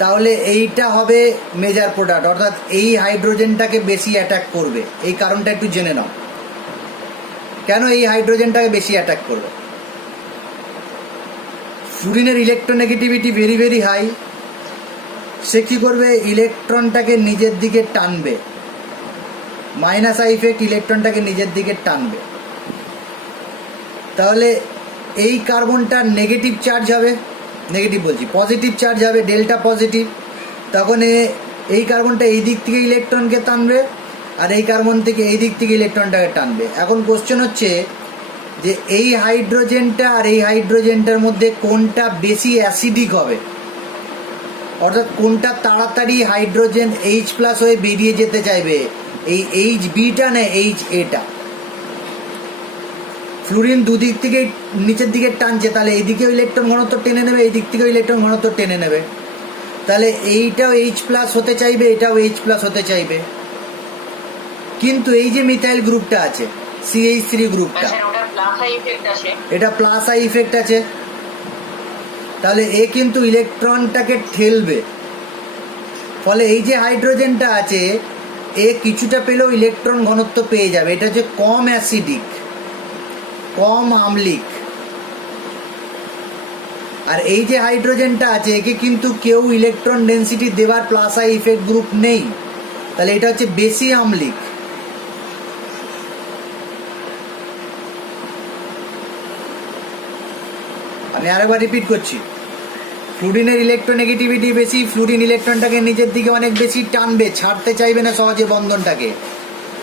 তাহলে এইটা হবে মেজর প্রোডাক্ট, অর্থাৎ এই হাইড্রোজেনটাকে বেশি অ্যাটাক করবে। এই কারণটা একটু জেনে নাও, কেন এই হাইড্রোজেনটাকে বেশি অ্যাটাক করবে। ফ্লুরিনের ইলেকট্রোনেগেটিভিটি ভেরি ভেরি হাই, সে কী করবে, ইলেকট্রনটাকে নিজের দিকে টানবে, মাইনাস আই ইফেক্ট, ইলেকট্রনটাকে নিজের দিকে টানবে। তাহলে এই কার্বনটা নেগেটিভ চার্জ হবে, নেগেটিভ বলছি পজিটিভ চার্জ হবে, ডেল্টা পজিটিভ। তখন এই কার্বনটা এই দিক থেকে ইলেকট্রনকে টানবে, আর এই কার্বন থেকে এই দিক থেকে ইলেকট্রনটাকে টানবে। এখন কোশ্চেন হচ্ছে যে এই হাইড্রোজেনটা আর এই হাইড্রোজেনটার মধ্যে কোনটা বেশি অ্যাসিডিক হবে, অর্থাৎ কোনটা তাড়াতাড়ি হাইড্রোজেন H+ হয়ে বেরিয়ে যেতে চাইবে, এই HBটা না HAটা। ফ্লুরিন দুদিক থেকে নিচের দিকে টানছে, তাহলে এইদিকেও ইলেকট্রন ঘনত্ব টেনে নেবে, এই দিক থেকেও ইলেকট্রন ঘনত্ব টেনে নেবে, তাহলে এইটাও H+ হতে চাইবে, এটাও H+ হতে চাইবে। কিন্তু এই যে মিথাইল গ্রুপটা আছে, CH3 গ্রুপটা, এটা প্লাস আই ইফেক্ট আছে, তাহলে এ কিন্তু ইলেকট্রনটাকে ঠেলবে। ফলে এই যে হাইড্রোজেনটা আছে এ কিছুটা পেলেও ইলেকট্রন ঘনত্ব পেয়ে যাবে, এটা হচ্ছে কম অ্যাসিডিক, কম আম্লিক। আর এই যে হাইড্রোজেনটা আছে একে কিন্তু কেউ ইলেকট্রন ডেন্সিটি দেওয়ার প্লাস আই ইফেক্ট গ্রুপ নেই, তাহলে এটা হচ্ছে বেশি আম্লিক। আমি আরেকবার রিপিট করছি, ফ্লুরিনের ইলেকট্রোনেগেটিভিটি বেশি, ফ্লুরিন ইলেকট্রনটাকে নিজের দিকে অনেক বেশি টানবে, ছাড়তে চাইবে না সহজে বন্ধনটাকে।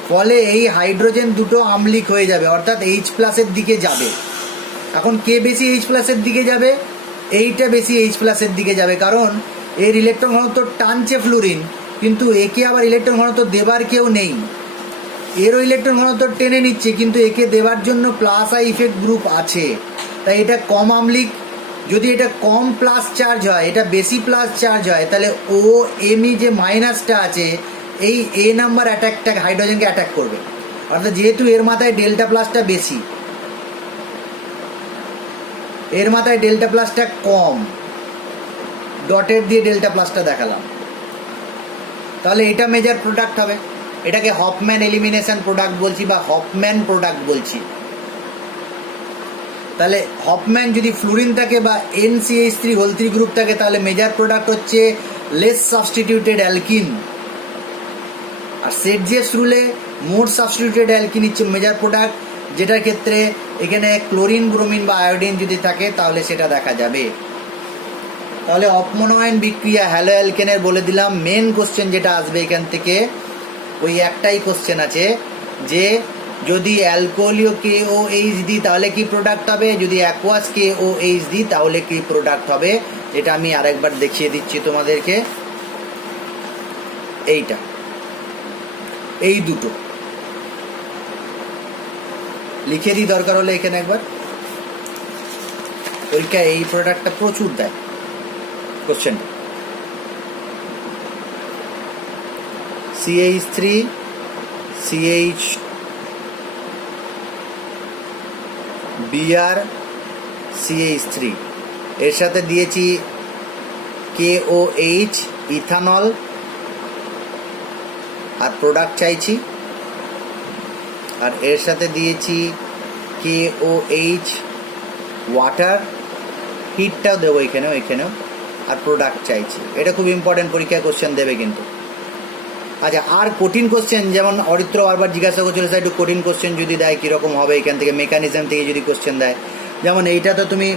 ফলে এই হাইড্রোজেন দুটো আম্লিক হয়ে যাবে, অর্থাৎ H+ দিকে যাবে। এখন কে বেশি H+ দিকে যাবে, এইটা বেশি H+ দিকে যাবে, কারণ এর ইলেকট্রন ঘনত্ব টানছে ফ্লুরিন, কিন্তু একে আবার ইলেকট্রন ঘনত্ব দেবার কেউ নেই। এরও ইলেকট্রন ঘনত্ব টেনে নিচ্ছে, কিন্তু একে দেওয়ার জন্য প্লাস আই ইফেক্ট গ্রুপ আছে, তাই এটা কম আম্লিক। যদি এটা কম প্লাস চার্জ হয়, এটা বেশি প্লাস চার্জ হয়, তাহলে OMe যে মাইনাসটা আছে এই A নাম্বার অ্যাটাকটা হাইড্রোজেনকে অ্যাটাক করবে, অর্থাৎ যেহেতু এর মাথায় ডেল্টা প্লাসটা বেশি, এর মাথায় ডেল্টা প্লাসটা কম, ডটের দিয়ে ডেল্টা প্লাসটা দেখালাম, তাহলে এটা মেজর প্রোডাক্ট হবে। এটাকে হফম্যান এলিমিনেশন প্রোডাক্ট বলছি বা হফম্যান প্রোডাক্ট বলছি। তাহলে হফম্যান যদি ফ্লুরিন থাকে বা NCH3 গ্রুপ থাকে, তাহলে মেজর প্রোডাক্ট হচ্ছে লেস সাবস্টিটিউটেড অ্যালকিন। আর সেটজেস রুলে মোর সাবস্টিটিউটেড অ্যালকিন হচ্ছে মেজর প্রোডাক্ট, যেটার ক্ষেত্রে এখানে ক্লোরিন, ব্রোমিন বা আয়োডিন যদি থাকে তাহলে সেটা দেখা যাবে। তাহলে অপমনোয়ন বিক্রিয়া হ্যালো অ্যালকেনের বলে দিলাম। মেন কোশ্চেন যেটা আসবে এখান থেকে ওই একটাই কোশ্চেন আছে যে যদি অ্যালকোহলীয় KOH দিই তাহলে কি প্রোডাক্ট হবে, যদি অ্যাকোয়াস KOH দিই তাহলে কি প্রোডাক্ট হবে। এটা আমি আরেকবার দেখিয়ে দিচ্ছি তোমাদেরকে, এইটা, এই দুটো লিখে দিই দরকার হলে এখানে একবার। পরীক্ষায় এই প্রোডাক্টটা প্রচুর দেয় question. CH3 CH Br CH3 এর সাথে দিয়েছি KOH ইথানল, আর প্রোডাক্ট চাইছি, আর এর সাথে দিয়েছি KOH ওয়াটার, হিটটাও দেবো এখানেও, আর প্রোডাক্ট চাইছি। এটা খুব ইম্পর্টেন্ট, পরীক্ষায় কোশ্চেন দেবে কিন্তু। আচ্ছা, আর কঠিন কোশ্চেন যেমন অরিত্র বারবার জিজ্ঞাসা করছিল স্যার একটু কঠিন কোশ্চেন যদি দেয় কীরকম হবে, এখান থেকে মেকানিজম থেকে যদি কোশ্চেন দেয়, যেমন এইটা তো তুমি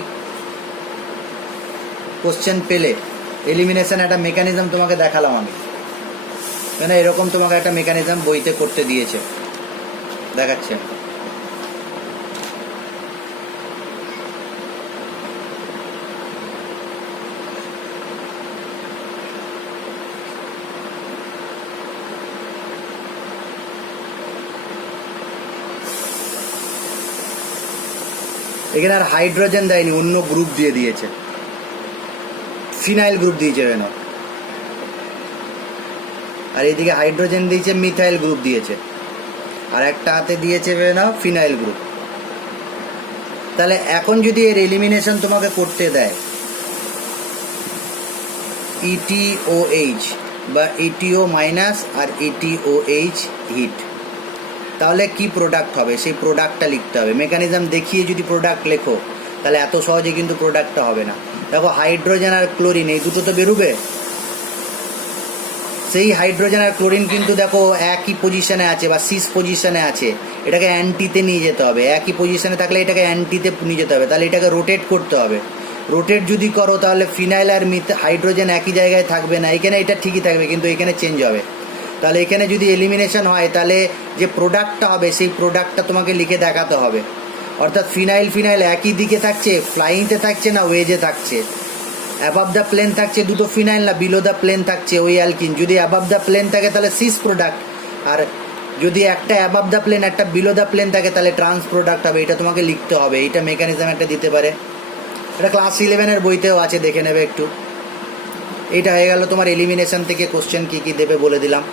কোশ্চেন পেলে, এলিমিনেশন একটা মেকানিজম তোমাকে দেখালাম আমি, মানে এরকম তোমাকে একটা মেকানিজম বইতে করতে দিয়েছে, দেখাচ্ছে। এখানে আর হাইড্রোজেন দেয়নি, অন্য গ্রুপ দিয়ে দিয়েছে, ফিনাইল গ্রুপ দিয়েছে কেন, আর এইদিকে হাইড্রোজেন দিয়েছে, মিথাইল গ্রুপ দিয়েছে, আর একটা হাতে দিয়েছে না ফিনাইল গ্রুপ। তাহলে এখন যদি এর এলিমিনেশন তোমাকে করতে দেয়, ETOH বা ETO মাইনাস আর ETOH হিট, তাহলে কি প্রোডাক্ট হবে সেই প্রোডাক্টটা লিখতে হবে। মেকানিজম দেখিয়ে যদি প্রোডাক্ট লেখো তাহলে এত সহজে কিন্তু প্রোডাক্টটা হবে না। দেখো হাইড্রোজেন আর ক্লোরিন এই দুটো তো বেরোবে, সেই হাইড্রোজেন আর ক্লোরিন কিন্তু দেখো একই পজিশনে আছে বা সিস পজিশনে আছে, এটাকে অ্যান্টিতে নিয়ে যেতে হবে। একই পজিশনে থাকলে এটাকে অ্যান্টিতে নিয়ে যেতে হবে, তাহলে এটাকে রোটেট করতে হবে। রোটেট যদি করো তাহলে ফিনাইল আর হাইড্রোজেন একই জায়গায় থাকবে না, এখানে এটা ঠিকই থাকবে কিন্তু এখানে চেঞ্জ হবে। তাহলে এখানে যদি এলিমিনেশন হয় তাহলে যে প্রোডাক্টটা হবে সেই প্রোডাক্টটা তোমাকে লিখে দেখাতে হবে। অর্থাৎ ফিনাইল ফিনাইল একই দিকে থাকছে, ফ্লাইংতে থাকছে না ওয়েজে থাকছে, অ্যাবাভ দ্য প্লেন থাকছে দুটো ফিনাইল না বিলো দ্য প্লেন থাকছে ওই অ্যালকিন। যদি অ্যাবাভ দ্য প্লেন থাকে তাহলে সিস প্রোডাক্ট, আর যদি একটা অ্যাবাভ দ্য প্লেন একটা বিলো দ্য প্লেন থাকে তাহলে ট্রান্স প্রোডাক্ট হবে। এটা তোমাকে লিখতে হবে, এইটা মেকানিজম একটা দিতে পারে, এটা ক্লাস 11-এর বইতেও আছে, দেখে নেবে একটু। এইটা হয়ে গেল তোমার এলিমিনেশন থেকে কোশ্চেন কী কী দেবে বলে দিলাম।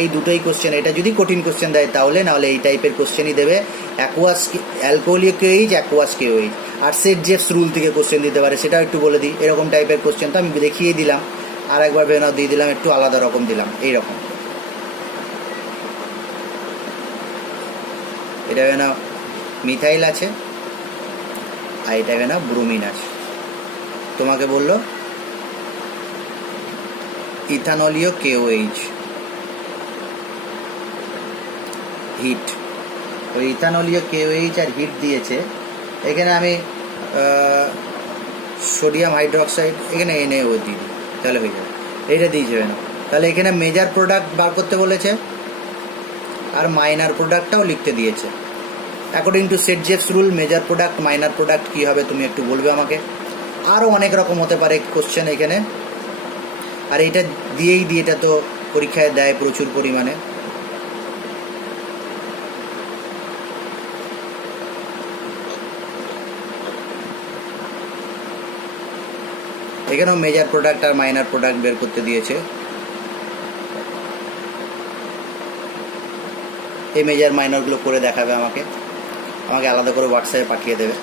এই দুটোই কোশ্চেন, এটা যদি কঠিন কোশ্চেন দেয় তাহলে, নাহলে এই টাইপের কোশ্চেনই দেবে। Aqueous alcoholic KOH, aqueous KOH, আর সেট জেফস রুল থেকে কোশ্চেন দিতে পারে, সেটাও একটু বলে দিই। এরকম টাইপের কোশ্চেন তো আমি দেখিয়ে দিলাম, আর একবার বেনাও দিয়ে দিলাম, একটু আলাদা রকম দিলাম এইরকম। এটা না মিথাইল আছে আর এটা না ব্রোমিন আছে। তোমাকে বললো ইথানলীয় কেওএইচ হিট, ওই ইথানলীয় কেওএইচ আর হিট দিয়েছে। এখানে আমি সোডিয়াম হাইড্রোক্সাইড এখানে NaO দিই, তাহলে হয়ে যাবে। এইটা দিয়েছে না, তাহলে এখানে মেজর প্রোডাক্ট বার করতে বলেছে আর মাইনার প্রোডাক্টটাও লিখতে দিয়েছে। According to Saytzeff rule major product minor product কী হবে তুমি একটু বলবে আমাকে। আরও অনেক রকম হতে পারে কোশ্চেন এখানে, আর এইটা দিয়েই দিয়ে, এটা তো পরীক্ষায় দেয় প্রচুর পরিমাণে। এখানেও মেজর প্রোডাক্ট আর মাইনার প্রোডাক্ট বের করতে দিয়েছে। এই মেজর মাইনরগুলো করে দেখাবে আমাকে, আমাকে আলাদা করে হোয়াটসঅ্যাপে পাঠিয়ে দেবে।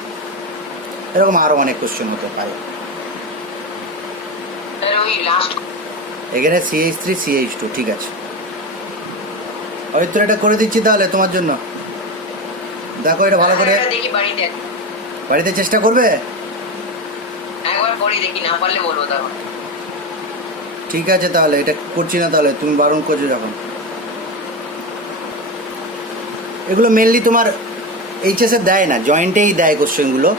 এরকম আরও অনেক কোশ্চেন হতে পারে। এখানে CH3 CH2 ঠিক আছে, তো এটা করে দিচ্ছি তাহলে তোমার জন্য। দেখো এটা ভালো করে বাড়িতে চেষ্টা করবে, ঠিক আছে? তাহলে এটা করছি না, তাহলে তুমি বারণ করছো যখন। এগুলো মেনলি তোমার এইচএসে দেয় না, জয়েন্টেই দেয় কোশ্চেনগুলো,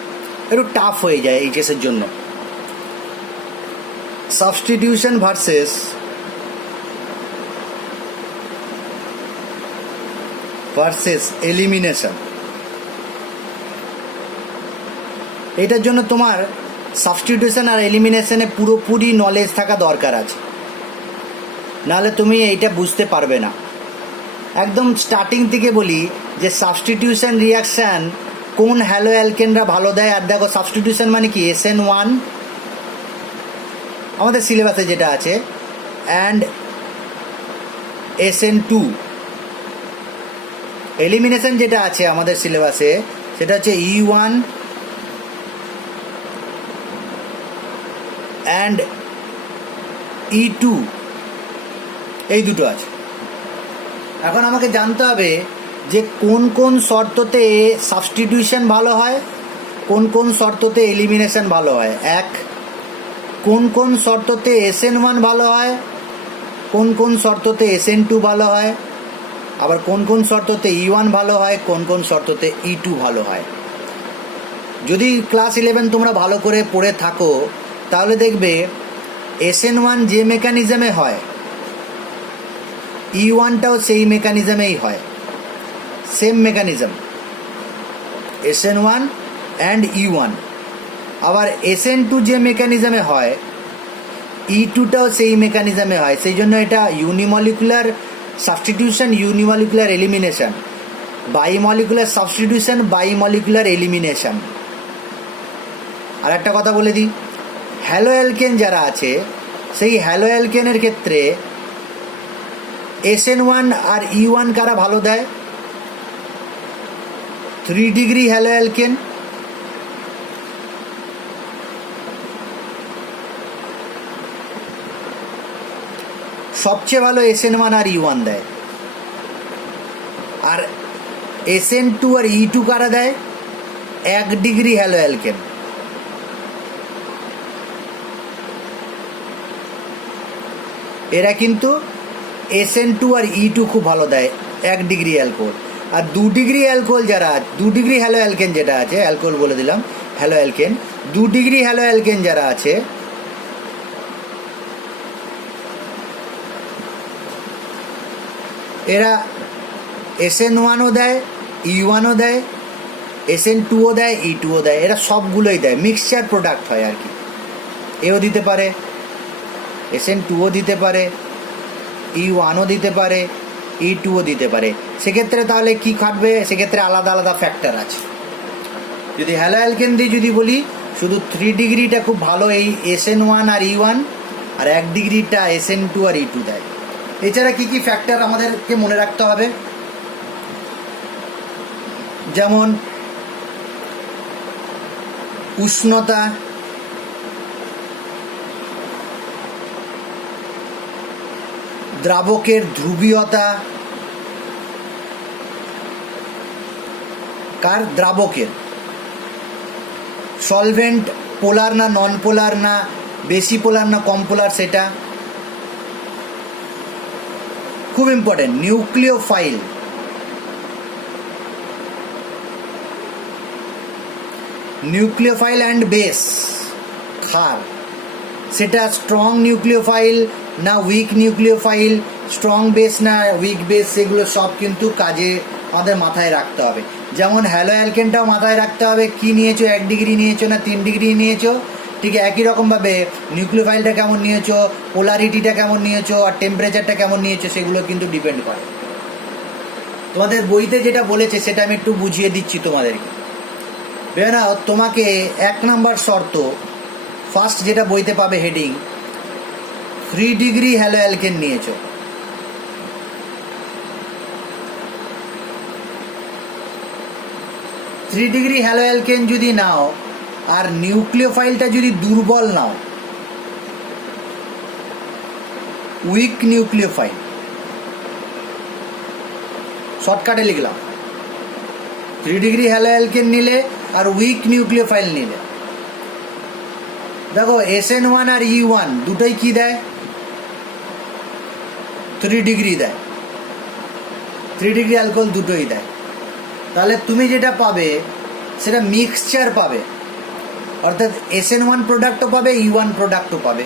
একটু টাফ হয়ে যায় এইচএসের জন্য। সাবস্টিটিউশন ভার্সেস এলিমিনেশন, এটার জন্য তোমার সাবস্টিটিউশন আর এলিমিনেশনে পুরোপুরি নলেজ থাকা দরকার আছে, নাহলে তুমি এইটা বুঝতে পারবে না। একদম স্টার্টিং থেকে বলি যে সাবস্টিটিউশন রিয়াকশান কোন হ্যালো অ্যালকেনরা ভালো দেয়। আর দেখো সাবস্টিটিউশন মানে কি, SN1 আমাদের সিলেবাসে যেটা আছে, অ্যান্ড SN2। এলিমিনেশন যেটা আছে আমাদের সিলেবাসে সেটা হচ্ছে E1 অ্যান্ড E2, এই দুটো আছে। এখন আমাকে জানতে হবে যে কোন কোন শর্ততে সাবস্টিটিউশন ভালো হয়, কোন কোন শর্ততে এলিমিনেশন ভালো হয়। এক, কোন কোন শর্ততে SN1 ভালো হয়, কোন কোন শর্ততে SN2 ভালো হয়, আবার কোন কোন শর্ততে E1 ভালো হয়, কোন কোন শর্ততে E2 ভালো হয়। যদি ক্লাস 11 তোমরা ভালো করে পড়ে থাকো তাহলে দেখবে SN1 যে মেকানিজমে হয় E1টাও সেই মেকানিজমেই হয়, same mechanism, SN1 and E1। আবার SN2 যে মেকানিজমে হয়, E2টাও সেই মেকানিজমে হয়। সেই জন্য এটা ইউনিমলিকুলার সাবস্টিটিউশন, ইউনিমলিকুলার এলিমিনেশন, বাইমলিকুলার সাবস্টিটিউশন, বাইমলিকুলার এলিমিনেশন। আর একটা কথা বলে দিই, হ্যালো অ্যালকেন যারা আছে, সেই হ্যালো অ্যালকেনের ক্ষেত্রে SN1 আর E1 কারা ভালো দেয়? 3 ডিগ্রি হ্যালো অ্যালকেন, সবচেয়ে ভালো SN1 আর E1 দেয়। আর SN2 আর E2 কারা দেয়? 1 ডিগ্রি হ্যালো অ্যালকেন। এরা কিন্তু SN2 আর E2 খুব ভালো দেয় 1 ডিগ্রি অ্যালকোহল। আর 2 ডিগ্রি অ্যালকোহল যারা, 2 ডিগ্রি হ্যালো অ্যালকেন যেটা আছে, অ্যালকোহল বলে দিলাম, hello alkane, 2 degree hello alkane যারা আছে, এরা SN1ও দেয়, E1ও দেয়, SN2ও দেয়, E2ও দেয়, এরা সবগুলোই দেয়, মিক্সচার প্রোডাক্ট হয় আর কি। এও দিতে পারে, SN2ও দিতে পারে, E1ও দিতে পারে, E2ও দিতে পারে। সেক্ষেত্রে তাহলে কি খাটবে? সেক্ষেত্রে আলাদা আলাদা ফ্যাক্টর আছে। যদি হ্যালো অ্যালকেন দিয়ে যদি বলি, শুধু 3 ডিগ্রিটা খুব ভালো, এই SN1 আর E1, আর 1 ডিগ্রিটা SN2 আর E2 দেয়। এছাড়া কি কি ফ্যাক্টর আমাদেরকে মনে রাখতে হবে? যেমন উষ্ণতা, দ্রাবকের ধ্রুবীয়তা, কার? দ্রাবকের। সলভেন্ট পোলার না নন পোলার, না বেশি পোলার না কম পোলার, সেটা খুব important. Nucleophile, nucleophile and base, ক্ষার, সেটা স্ট্রং নিউক্লিওফাইল না উইক নিউক্লিওফাইল, স্ট্রং বেস না উইক বেস, সেগুলো সব কিন্তু কাজে আমাদের মাথায় রাখতে হবে। যেমন হ্যালো অ্যালকেনটাও মাথায় রাখতে হবে, কি নিয়েছো, 1 ডিগ্রি নিয়েছো না 3 ডিগ্রি নিয়েছো। ঠিক একই রকমভাবে নিউক্লিওফাইলটা কেমন নিয়েছো, পোলারিটিটা কেমন নিয়েছো, আর টেম্পারেচারটা কেমন নিয়েছো, সেগুলো কিন্তু ডিপেন্ড করে। তোমাদের বইতে যেটা বলেছে সেটা আমি একটু বুঝিয়ে দিচ্ছি তোমাদেরকে। বেনা, তোমাকে 1 নাম্বার শর্ত, ফার্স্ট যেটা বইতে পাবে হেডিং, 3 ডিগ্রি হ্যালো অ্যালকেন নিয়েছো। 3 ডিগ্রি হ্যালো অ্যালকেন যদি নাও, আর নিউক্লিওফাইলটা যদি দুর্বল নাও, উইক নিউক্লিওফাইল, শর্টকাটে লিখলাম, 3 ডিগ্রি হ্যালো অ্যালকেন নিলে আর উইক নিউক্লিওফাইল নিলে, দেখো SN1 আর E1 দুটোই কি দেয়? 3 ডিগ্রি দেয়, 3 ডিগ্রি অ্যালকোহল দুটোই দেয়। তাহলে তুমি যেটা পাবে সেটা মিক্সচার পাবে, অর্থাৎ SN1 প্রোডাক্টও পাবে, E1 প্রোডাক্টও পাবে।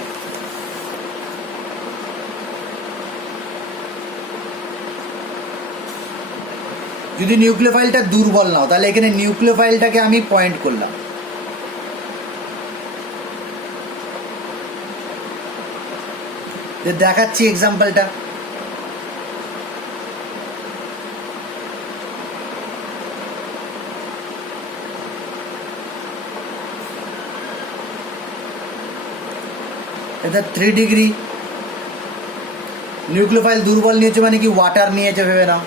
যদি নিউক্লিওফাইলটা দুর্বল নাও, তাহলে এখানে নিউক্লিওফাইলটাকে আমি পয়েন্ট করলাম। দেখাচ্ছি এক্সাম্পলটা। এটা 3 ডিগ্রি, নিউক্লিওফাইল দুর্বল নিয়েছে মানে কি ওয়াটার নিয়েছে ভেবে নাও।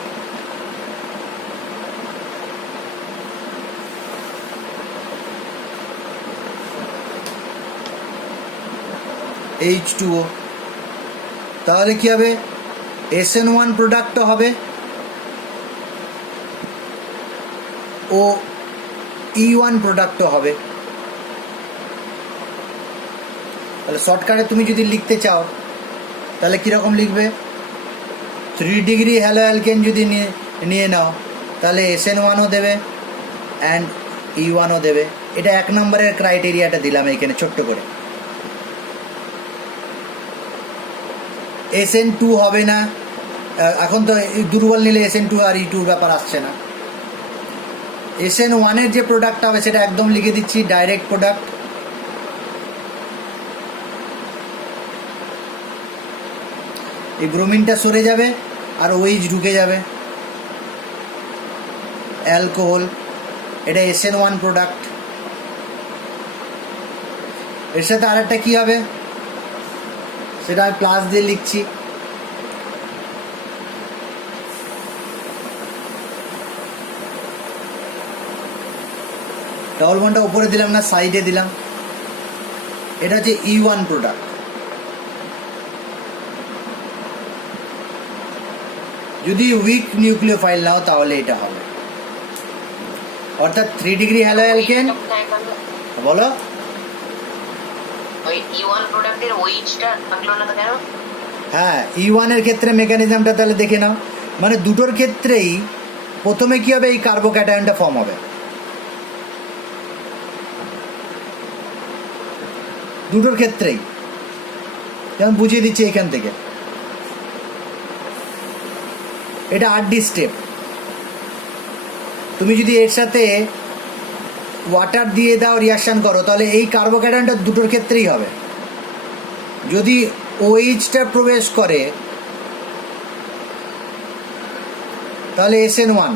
H2O, তাহলে কি হবে? SN1 প্রোডাক্টও হবে ও E1 প্রোডাক্টও হবে। তাহলে শর্টকাটে তুমি যদি লিখতে চাও তাহলে কীরকম লিখবে? 3 ডিগ্রি হ্যালো অ্যালকেন যদি নিয়ে নাও, তাহলে SN1ও দেবে অ্যান্ড E1ও দেবে। এটা 1 নম্বরের ক্রাইটেরিয়াটা দিলাম এখানে ছোট্ট করে। SN2 হবে না, এখন তো দুর্বল নিলে SN2 আর E2 ব্যাপার আসছে না। SN1-এর যে প্রোডাক্ট হবে সেটা একদম লিখে দিচ্ছি, ডাইরেক্ট প্রোডাক্ট। এই ব্রোমিনটা সরে যাবে আর OH ঢুকে যাবে, অ্যালকোহল। এটা SN1 প্রোডাক্ট। এর সাথে আরেকটা কী হবে সেটা আমি প্লাস দিয়ে লিখছি। ডবল বন্ডটা উপরে দিলাম না, সাইডে দিলাম। এটা হচ্ছে E1 প্রোডাক্ট। যদি উইক নিউক্লিওফাইল নাও তাহলে এটা হবে, অর্থাৎ 3 ডিগ্রি হ্যালো অ্যালকেন। বলো হ্যাঁ, E1 এর ক্ষেত্রে মেকানিজমটা তাহলে দেখে নাও। মানে দুটোর ক্ষেত্রেই প্রথমে কি হবে, এই কার্বোক্যাটায়নটা ফর্ম হবে, দুটোর ক্ষেত্রেই। যেমন বুঝিয়ে দিচ্ছি এখান থেকে, এটা 8D স্টেপ। তুমি যদি এর সাথে ওয়াটার দিয়ে দাও, রিয়াকশান করো, তাহলে এই কার্বোক্যাটায়নটা দুটোর ক্ষেত্রেই হবে। যদি OH-টা প্রবেশ করে তাহলে SN1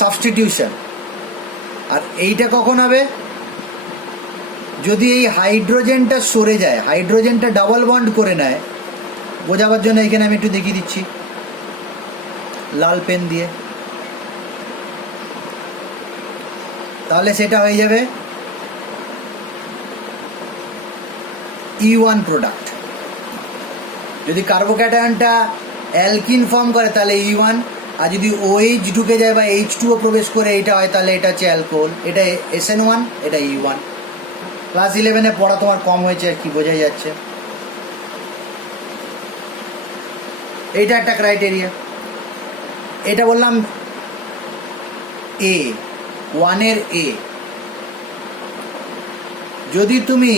সাবস্টিটিউশন। আর এইটা কখন হবে, যদি এই হাইড্রোজেনটা সরে যায়, হাইড্রোজেনটা ডাবল বন্ড করে নেয়। বোঝাবার জন্য এখানে আমি একটু দেখিয়ে দিচ্ছি লাল পেন দিয়ে। তাহলে সেটা হয়ে যাবে E1 প্রোডাক্ট। যদি কার্বোক্যাটায়নটা অ্যালকিন ফর্ম করে তাহলে E1, আর যদি OH ঢুকে যায় বা H2O প্রবেশ করে এটা হয় তাহলে এটা হচ্ছে অ্যালকোহল। এটা SN1, এটা E1। ক্লাস 11-এ পড়া তোমার কম হয়েছে, কি বোঝাই যাচ্ছে। এইটা একটা ক্রাইটেরিয়া। এটা বললাম A1-এর A। যদি তুমি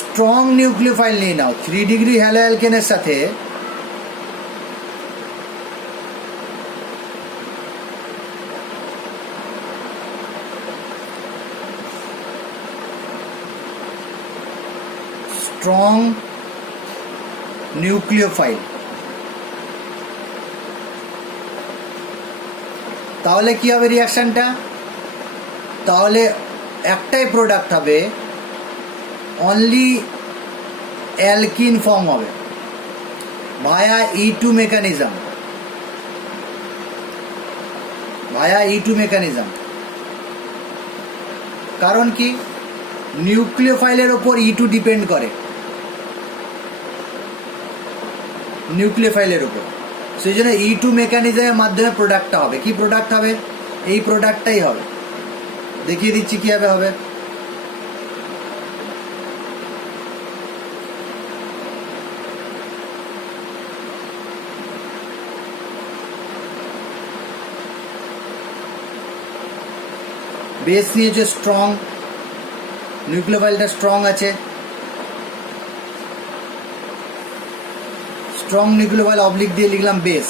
স্ট্রং নিউক্লিওফাইল নিয়ে নাও 3 ডিগ্রি হ্যালো অ্যালকেনের সাথে, স্ট্রং নিউক্লিওফাইল, তাহলে কি হবে রিয়াকশানটা, তাহলে একটাই প্রোডাক্ট হবে, অনলি অ্যালকিন ফর্ম হবে ভায়া E2 মেকানিজম, ভায়া E2 মেকানিজম। কারণ কি, নিউক্লিওফাইলের ওপর E2 ডিপেন্ড করে, নিউক্লিওফাইলের ওপর। সেই জন্য E2 মেকানিজমের মাধ্যমে প্রোডাক্টটা হবে। কি প্রোডাক্ট হবে, এই প্রোডাক্টটাই হবে। দেখিয়ে দিচ্ছি কীভাবে হবে। বেস নিয়েছে স্ট্রং, নিউক্লিওফাইলটা স্ট্রং আছে, স্ট্রং নিউক্লিওফাইল অবলিক দিয়ে লিখলাম বেস।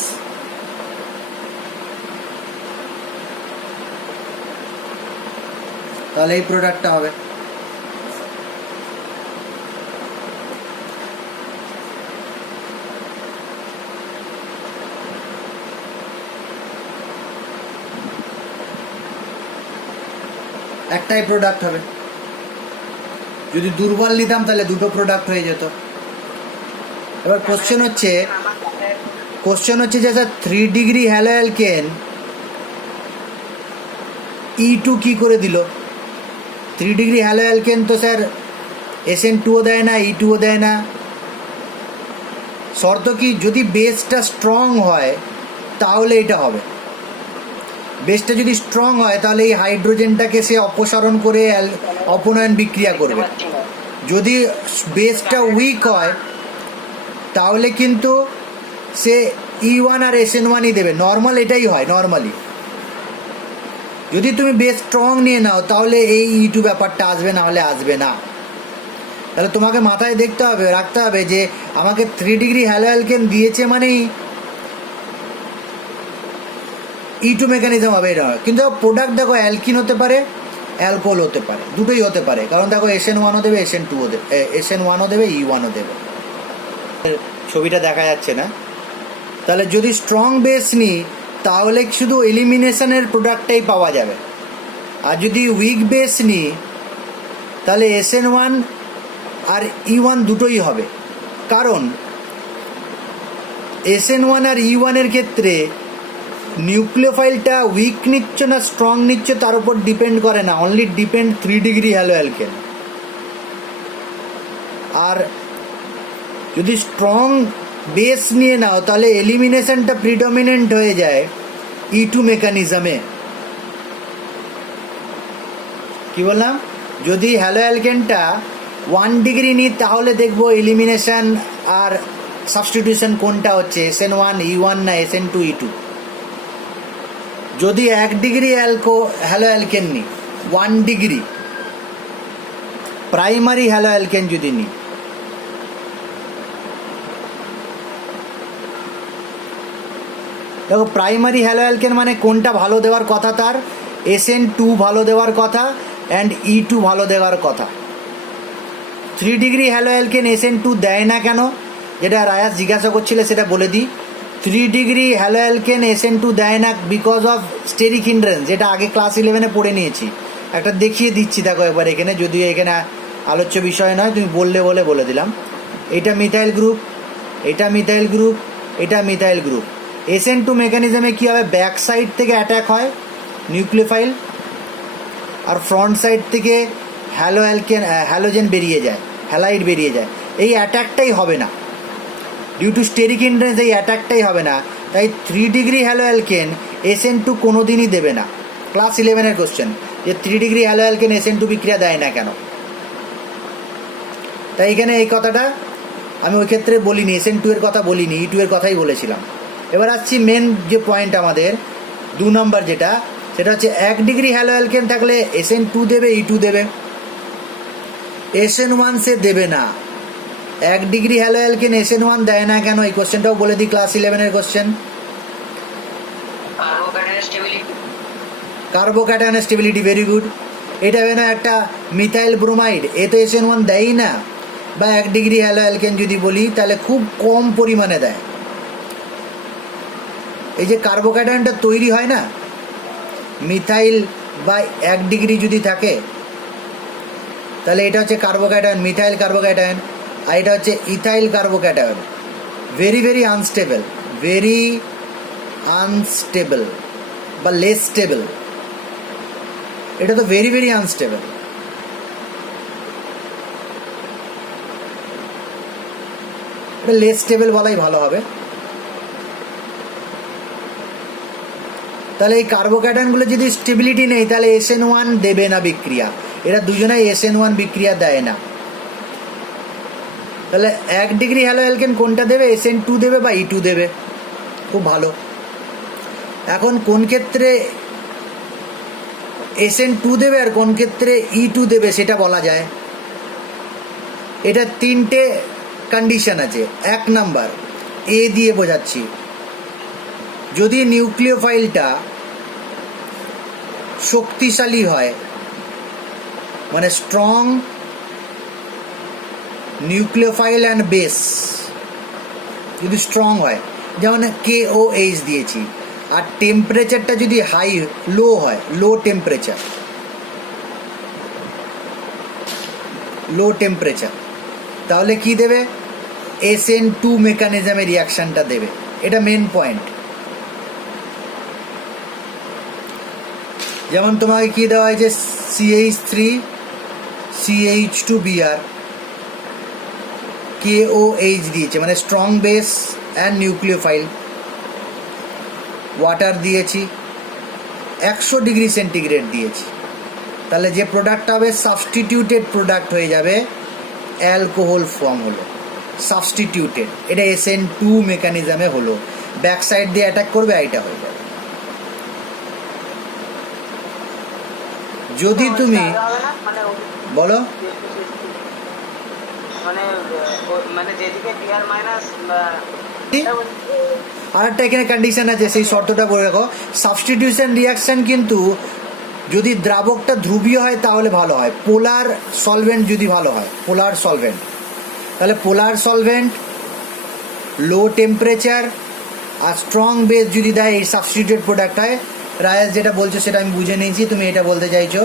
তাহলে এই প্রোডাক্টটা হবে। একটাই প্রোডাক্ট হবে। যদি দুর্বল নিতাম তাহলে দুটো প্রোডাক্ট হয়ে যেত। এবার কোশ্চেন হচ্ছে যে sir 3 degree hello alkane E2 কি করে দিল? 3 ডিগ্রি হ্যালো অ্যালকেন তো স্যার SN2ও দেয় না, E2ও দেয় না। শর্ত কি, যদি বেসটা স্ট্রং হয় তাহলে এটা হবে। বেসটা যদি স্ট্রং হয় তাহলে এই হাইড্রোজেনটাকে সে অপসারণ করে অপনয়ন বিক্রিয়া করবে। যদি বেসটা উইক হয় তাহলে কিন্তু সে E1 আর SN1ই দেবে। নর্মাল এটাই হয় নর্মালি। যদি তুমি বেস স্ট্রং নিয়ে নাও তাহলে এই E2 ব্যাপারটা আসবে, না হলে আসবে না। তাহলে তোমাকে মাথায় রাখতে হবে যে আমাকে 3 ডিগ্রি হ্যালো অ্যালকেন দিয়েছে মানেই E2 মেকানিজম হবে, এটা কিন্তু প্রোডাক্ট দেখো অ্যালকিন হতে পারে, অ্যালকোহল হতে পারে, দুটোই হতে পারে, কারণ দেখো SN1ও দেবে, SN2ও দেবে, SN1ও দেবে, E1ও দেবে। ছবিটা দেখা যাচ্ছে না। তাহলে যদি স্ট্রং বেস নিই তাহলে শুধু এলিমিনেশনের প্রোডাক্টটাই পাওয়া যাবে, আর যদি উইক বেস নিই তাহলে SN1 আর E1 দুটোই হবে। কারণ SN1 আর E1 এর ক্ষেত্রে নিউক্লিওফাইলটা উইক নিচ্ছ না স্ট্রং নিচ্ছ তার উপর ডিপেন্ড করে না, only depend 3 degree haloalkane. আর যদি স্ট্রং বেস নিয়ে নাও তাহলে এলিমিনেশনটা প্রিডমিনেন্ট হয়ে যায় E2 মেকানিজমে। কি বললাম, যদি হ্যালো অ্যালকেনটা 1 ডিগ্রি নিই তাহলে দেখবো এলিমিনেশন আর সাবস্টিটিউশন কোনটা হচ্ছে, SN1 E1 না SN2 E2। যদি 1 ডিগ্রি হ্যালো অ্যালকেন নিই, 1 ডিগ্রি প্রাইমারি হ্যালো অ্যালকেন যদি নিই, দেখো প্রাইমারি হ্যালো অ্যালকেন মানে কোনটা ভালো দেওয়ার কথা, তার SN2 ভালো দেওয়ার কথা অ্যান্ড E2 ভালো দেওয়ার কথা। 3 ডিগ্রি হ্যালো অ্যালকেন SN2 দেয় না কেন, যেটা রায়াস জিজ্ঞাসা করছিলে সেটা বলে দিই। 3 ডিগ্রি হ্যালো অ্যালকেন SN2 দেয় না বিকজ অফ স্টেরিক হিন্ড্রেন্স, যেটা আগে ক্লাস 11-এ পড়ে নিয়েছি। একটা দেখিয়ে দিচ্ছি দেখো একবার এখানে, যদিও এখানে আলোচ্য বিষয় নয়, তুমি বলে দিলাম। এটা মিথাইল গ্রুপ, এটা মিথাইল গ্রুপ, এটা মিথাইল গ্রুপ। SN2 মেকানিজমে কী হবে, ব্যাক সাইড থেকে অ্যাটাক হয় নিউক্লিওফাইল, আর ফ্রন্ট সাইড থেকে হ্যালোজেন বেরিয়ে যায়, হ্যালাইড বেরিয়ে যায়। এই অ্যাটাকটাই হবে না, ডিউ টু স্টেরিক হিন্ড্রেন্স এই অ্যাটাকটাই হবে না। তাই 3 ডিগ্রি হ্যালো অ্যালকেন SN2 কোনো দিনই দেবে না। ক্লাস 11-এর কোশ্চেন যে 3 ডিগ্রি হ্যালো অ্যালকেন SN2 বিক্রিয়া দেয় না কেন। তাই এখানে এই কথাটা আমি ওই ক্ষেত্রে বলিনি, SN2 এর কথা বলিনি, E2 এর কথাই বলেছিলাম। এবার আসছি মেন যে পয়েন্ট আমাদের 2 নম্বর, যেটা সেটা হচ্ছে 1 ডিগ্রি হ্যালো অ্যালকেন থাকলে SN2 দেবে, E2 দেবে, SN1 সে দেবে না। 1 ডিগ্রি হ্যালো অ্যালকেন SN1 দেয় না কেন, এই কোশ্চেনটাও বলে দিই, ক্লাস 11-এর কোশ্চেন। কার্বোক্যাটায়নের স্টেবিলিটি, ভেরি গুড। এটা যেন একটা মিথাইল ব্রোমাইড, এ তো SN1 দেয়ই না, বা 1 ডিগ্রি হ্যালো অ্যালকেন যদি বলি তাহলে খুব কম পরিমাণে দেয়। এই যে কার্বোক্যাটায়নটা তৈরি হয় না মিথাইল বা 1 ডিগ্রি যদি থাকে, তাহলে এটা হচ্ছে কার্বোক্যাটায়ন, মিথাইল কার্বোক্যাটায়ন, আর এটা হচ্ছে ethyl carbocation. Very very unstable, very unstable বা লেস স্টেবল। এটা তো ভেরি ভেরি আনস্টেবল। এটা লেস স্টেবল বলাই ভালো হবে। তাহলে এই কার্বোক্যাটায়নগুলো যদি স্টেবিলিটি নেই তাহলে SN1 দেবে না বিক্রিয়া, এরা দুজনেই SN1 বিক্রিয়া দেয় না। তাহলে 1 ডিগ্রি হ্যালো অ্যালকেন কোনটা দেবে, SN2 দেবে বা E2 দেবে, খুব ভালো। এখন কোন ক্ষেত্রে SN2 দেবে আর কোন ক্ষেত্রে E2 দেবে সেটা বলা যায়। এটা 3টে কন্ডিশন আছে। 1 নাম্বার এ দিয়ে বোঝাচ্ছি, যদি নিউক্লিওফাইলটা শক্তিশালী হয়, মানে স্ট্রং নিউক্লিওফাইল অ্যান্ড বেস যদি স্ট্রং হয়, যেমন KOH দিয়েছি, আর টেম্পারেচারটা যদি লো হয়, লো টেম্পারেচার, তাহলে কি দেবে, SN2 মেকানিজমে রিয়াকশানটা দেবে। এটা মেন পয়েন্ট। যেমন তোমাকে কি দেওয়া হয়েছে, CH3 CH2Br KOH দিয়েছে, মানে strong base and nucleophile. Water দিয়েছি, 100 ডিগ্রি সেন্টিগ্রেড দিয়েছি, তাহলে যে প্রোডাক্টটা হবে সাবস্টিটিউটেড প্রোডাক্ট হয়ে যাবে, অ্যালকোহল ফর্ম হলো সাবস্টিটিউটেড। এটা SN2 মেকানিজমে হলো, ব্যাক সাইড দিয়ে অ্যাটাক করবে, এটা হয়ে যাবে। যদি তুমি বলো মানে মানে যেদিকে বিআর মাইনাস আর একটা এখানে কন্ডিশন আছে, সেই শর্তটা বলে রাখো। সাবস্টিটিউশন রিয়াকশন কিন্তু যদি দ্রাবকটা ধ্রুবীয় হয় তাহলে ভালো হয়, পোলার সলভেন্ট যদি ভালো হয়, পোলার সলভেন্ট, তাহলে পোলার সলভেন্ট, লো টেম্পারেচার আর স্ট্রং বেস যদি দেয় এই সাবস্টিটিউটেড প্রোডাক্ট হয়। রায়াস যেটা বলছো সেটা আমি বুঝে নিয়েছি, তুমি এটা বলতে চাইছো।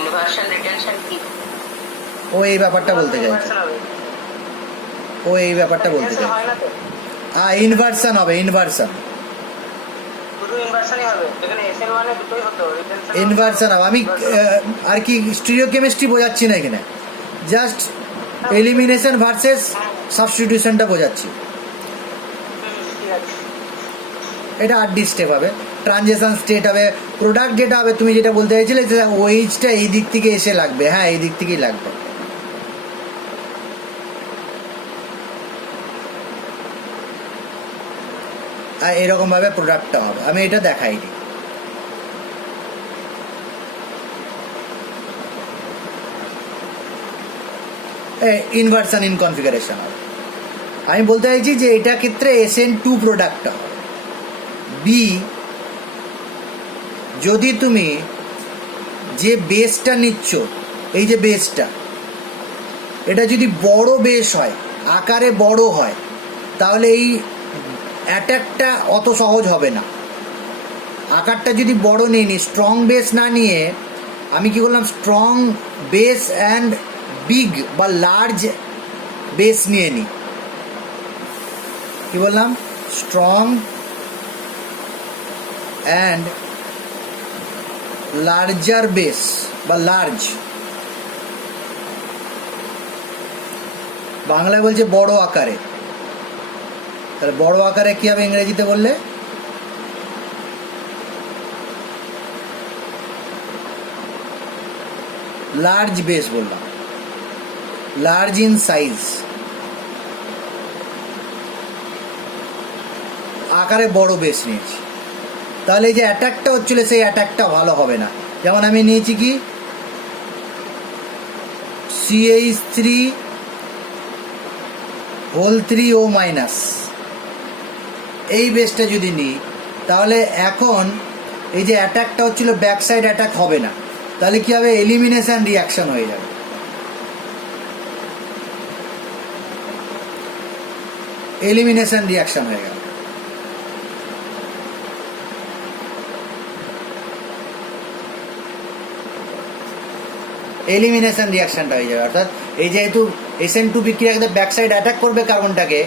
ইনভার্সন রিটেনশন কি? ও এই ব্যাপারটা বলতে চাইছো, ও এই ব্যাপারটা বলতে চাইছো। হয় না তো, ইনভার্সন হবে, ইনভার্সন, শুধু ইনভার্সনই হবে, এখানে SN1 এ দুটোই হতো, রিটেনশন ইনভার্সন হবে। আমি আর কি স্টিরিওকেমিস্ট্রি বোঝাচ্ছি না এখানে, জাস্ট এলিমিনেশন ভার্সেস সাবস্টিটিউশনটা বোঝাচ্ছি। ঠিক আছে। এটা 8 স্টেপ হবে, ট্রানজিশন স্টেট হবে, প্রোডাক্ট যেটা হবে তুমি যেটা বলতে চাইছিলে যে ওইচটা এই দিক থেকে এসে লাগবে, হ্যাঁ এই দিক থেকেই লাগবে। আর এরকম ভাবে প্রোডাক্টটা হবে, আমি এটা দেখাইনি। ইনভার্সন ইন কনফিগারেশন হবে। আমি বলতে চাইছি যে এটা ক্ষেত্রে SN2 প্রোডাক্টটা হবে। বি, যদি তুমি যে বেসটা নিচ্ছ, এই যে বেসটা, এটা যদি বড় বেস হয়, আকারে বড় হয়, তাহলে এই অ্যাটাকটা অত সহজ হবে না। আকারটা যদি বড় নিয়ে নিই, স্ট্রং বেস না নিয়ে আমি কি করলাম, স্ট্রং বেস অ্যান্ড বিগ বা লার্জ বেস নিয়ে নিই। কি বললাম, স্ট্রং অ্যান্ড লার্জার বেস বা লার্জ, বাংলায় বলছে বড় আকারে, তাহলে বড় আকারে কি হবে ইংরেজিতে বললে? লার্জ বেস বললাম, লার্জ ইন সাইজ, আকারে বড় বেস নিয়েছি। তাহলে এই যে অ্যাটাকটা হচ্ছিল সেই অ্যাটাকটা ভালো হবে না। যেমন আমি নিয়েছি কি CH3O-, এই বেসটা যদি নিই, তাহলে এখন এই যে অ্যাটাকটা হচ্ছিল ব্যাক সাইড অ্যাটাক হবে না। তাহলে কি হবে, এলিমিনেশন রিয়াকশন হয়ে যাবে। এলিমিনেশন রিয়াকশন হয়ে গেল। এলিমিনেশন রিয়াকশনটা হয়ে যাবে, অর্থাৎ এই যেহেতু SN2 বিক্রিয়াকে ব্যাক সাইড অ্যাটাক করবে কার্বনটাকে,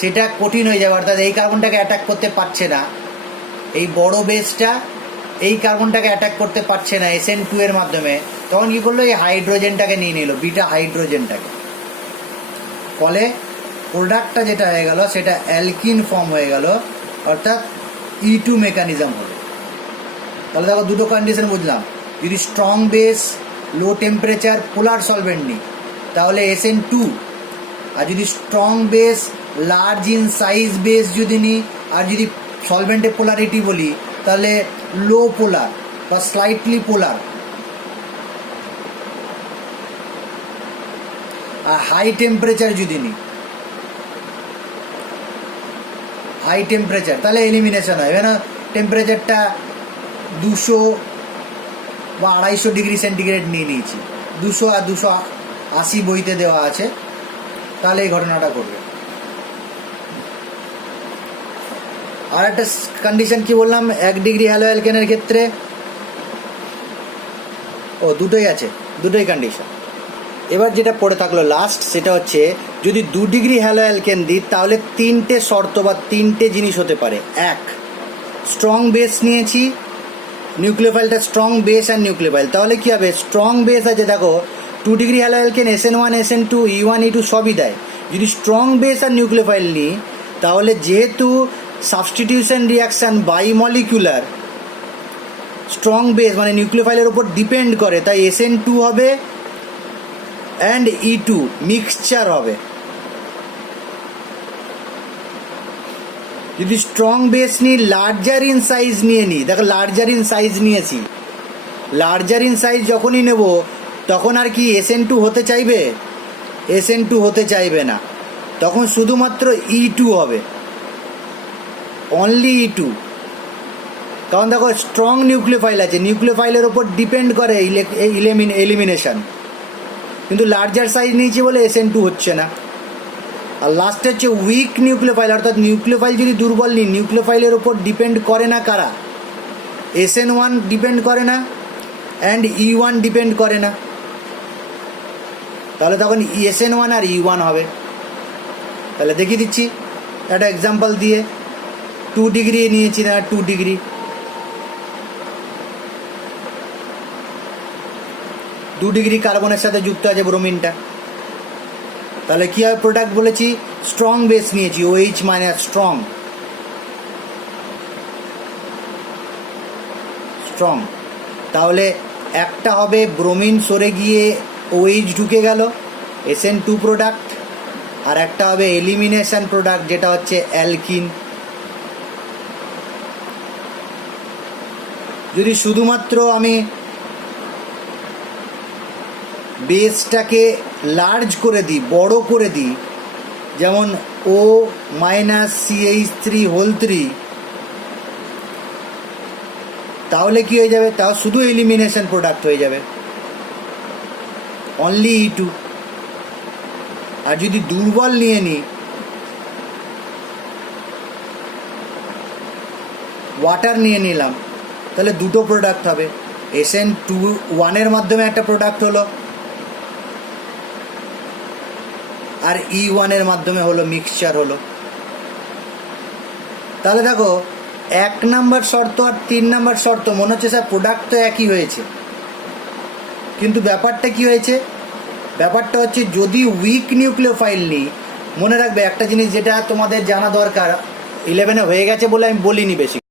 সেটা কঠিন হয়ে যাবে। অর্থাৎ এই কার্বনটাকে অ্যাটাক করতে পারছে না, এই বড় বেসটা এই কার্বনটাকে অ্যাটাক করতে পারছে না SN2 এর মাধ্যমে। তখন কি করলো, এই হাইড্রোজেনটাকে নিয়ে নিল, বিটা হাইড্রোজেনটাকে। ফলে প্রোডাক্টটা যেটা হয়ে গেল সেটা অ্যালকিন ফর্ম হয়ে গেল, অর্থাৎ E2 মেকানিজম হবে। তাহলে দেখো দুটো কন্ডিশন বুঝলাম। যদি স্ট্রং বেস, লো টেম্পারেচার, পোলার সলভেন্ট নিই তাহলে SN2, আর যদি strong base, large in size base যদি নিই, আর যদি সলভেন্টের পোলারিটি বলি তাহলে লো পোলার বা স্লাইটলি পোলার। আর হাই টেম্পারেচার যদি নিই, হাই টেম্পারেচার, তাহলে এলিমিনেশন হয় না। টেম্পারেচারটা 200 বা 250 ডিগ্রি সেন্টিগ্রেড নিয়ে নিয়েছি, 200 আর 280 বইতে দেওয়া আছে, তাহলে এই ঘটনাটা ঘটবে। আর একটা কন্ডিশন কি বললাম 1 ডিগ্রি হ্যালো অ্যালকেনের ক্ষেত্রে, ও দুটোই আছে, দুটোই কন্ডিশন। এবার যেটা পড়ে থাকলো লাস্ট, সেটা হচ্ছে যদি 2 ডিগ্রি হ্যালো অ্যালকেন দিই তাহলে 3টে শর্ত বা 3টে জিনিস হতে পারে। 1, স্ট্রং বেস নিয়েছি, নিউক্লিওফাইলটা স্ট্রং বেস অ্যান্ড নিউক্লিওফাইল, তাহলে কি হবে, স্ট্রং বেস আছে দেখো 2 degree hello alkane SN1 SN2 E1 E2 সবই দেয়। যদি স্ট্রং বেস আর নিউক্লিওফাইল নিই তাহলে যেহেতু সাবস্টিটিউশন রিয়াকশান বাইমলিকুলার, স্ট্রং বেস মানে নিউক্লিওফাইলের উপর ডিপেন্ড করে, তাই SN2 হবে অ্যান্ড E2 মিক্সচার হবে। যদি স্ট্রং বেস নিই, লার্জার ইন সাইজ নিয়ে নিই, দেখো লার্জার ইন সাইজ নিয়েছি, লার্জার ইন সাইজ যখনই নেব তখন আর কি SN2 হতে চাইবে? SN2 হতে চাইবে না, তখন শুধুমাত্র E2 হবে, অনলি E2। কারণ দেখো স্ট্রং নিউক্লিওফাইল আছে, নিউক্লিওফাইলের ওপর ডিপেন্ড করে এলিমিনেশন, কিন্তু লার্জার সাইজ নিয়েছে বলে SN2 হচ্ছে না। আর লাস্টে হচ্ছে উইক নিউক্লিওফাইল, অর্থাৎ নিউক্লিওফাইল যদি দুর্বল নিই, নিউক্লিওফাইলের ওপর ডিপেন্ড করে না কারা? SN1 ডিপেন্ড করে না, অ্যান্ড E1 ডিপেন্ড করে না, তাহলে তখন SN1 আর E1 হবে। তাহলে দেখিয়ে দিচ্ছি একটা এক্সাম্পল দিয়ে। 2 ডিগ্রি নিয়েছি না, 2 ডিগ্রি, 2 ডিগ্রি কার্বনের সাথে যুক্ত আছে ব্রোমিনটা। তাহলে কী হবে প্রোডাক্ট বলেছি? স্ট্রং বেস নিয়েছি, OH মাইনাস স্ট্রং, স্ট্রং। তাহলে একটা হবে ব্রোমিন সরে গিয়ে OH ঢুকে গেল, SN2 প্রোডাক্ট, আর একটা হবে এলিমিনেশন প্রোডাক্ট, যেটা হচ্ছে অ্যালকিন। যদি শুধুমাত্র আমি বেসটাকে লার্জ করে দিই, বড় করে দিই, যেমন O মাইনাস CH3 তাহলে কি হয়ে যাবে? তাও শুধু এলিমিনেশন প্রোডাক্ট হয়ে যাবে, অনলি E2। আর যদি দুর্বল নিয়ে নিই, ওয়াটার নিয়ে নিলাম, তাহলে দুটো প্রোডাক্ট হবে, SN1 এর মাধ্যমে একটা প্রোডাক্ট হলো, আর E1 এর মাধ্যমে হলো, মিক্সচার হলো। তাহলে দেখো 1 নাম্বার শর্ত আর 3 নাম্বার শর্ত মনে হচ্ছে স্যার প্রোডাক্ট তো একই হয়েছে, কিন্তু ব্যাপারটা কি হয়েছে? ব্যাপারটা হচ্ছে যদি উইক নিউক্লিওফাইল নিই, মনে রাখবে একটা জিনিস যেটা তোমাদের জানা দরকার, 11-এ হয়ে গেছে বলে আমি বলিনি বেশি।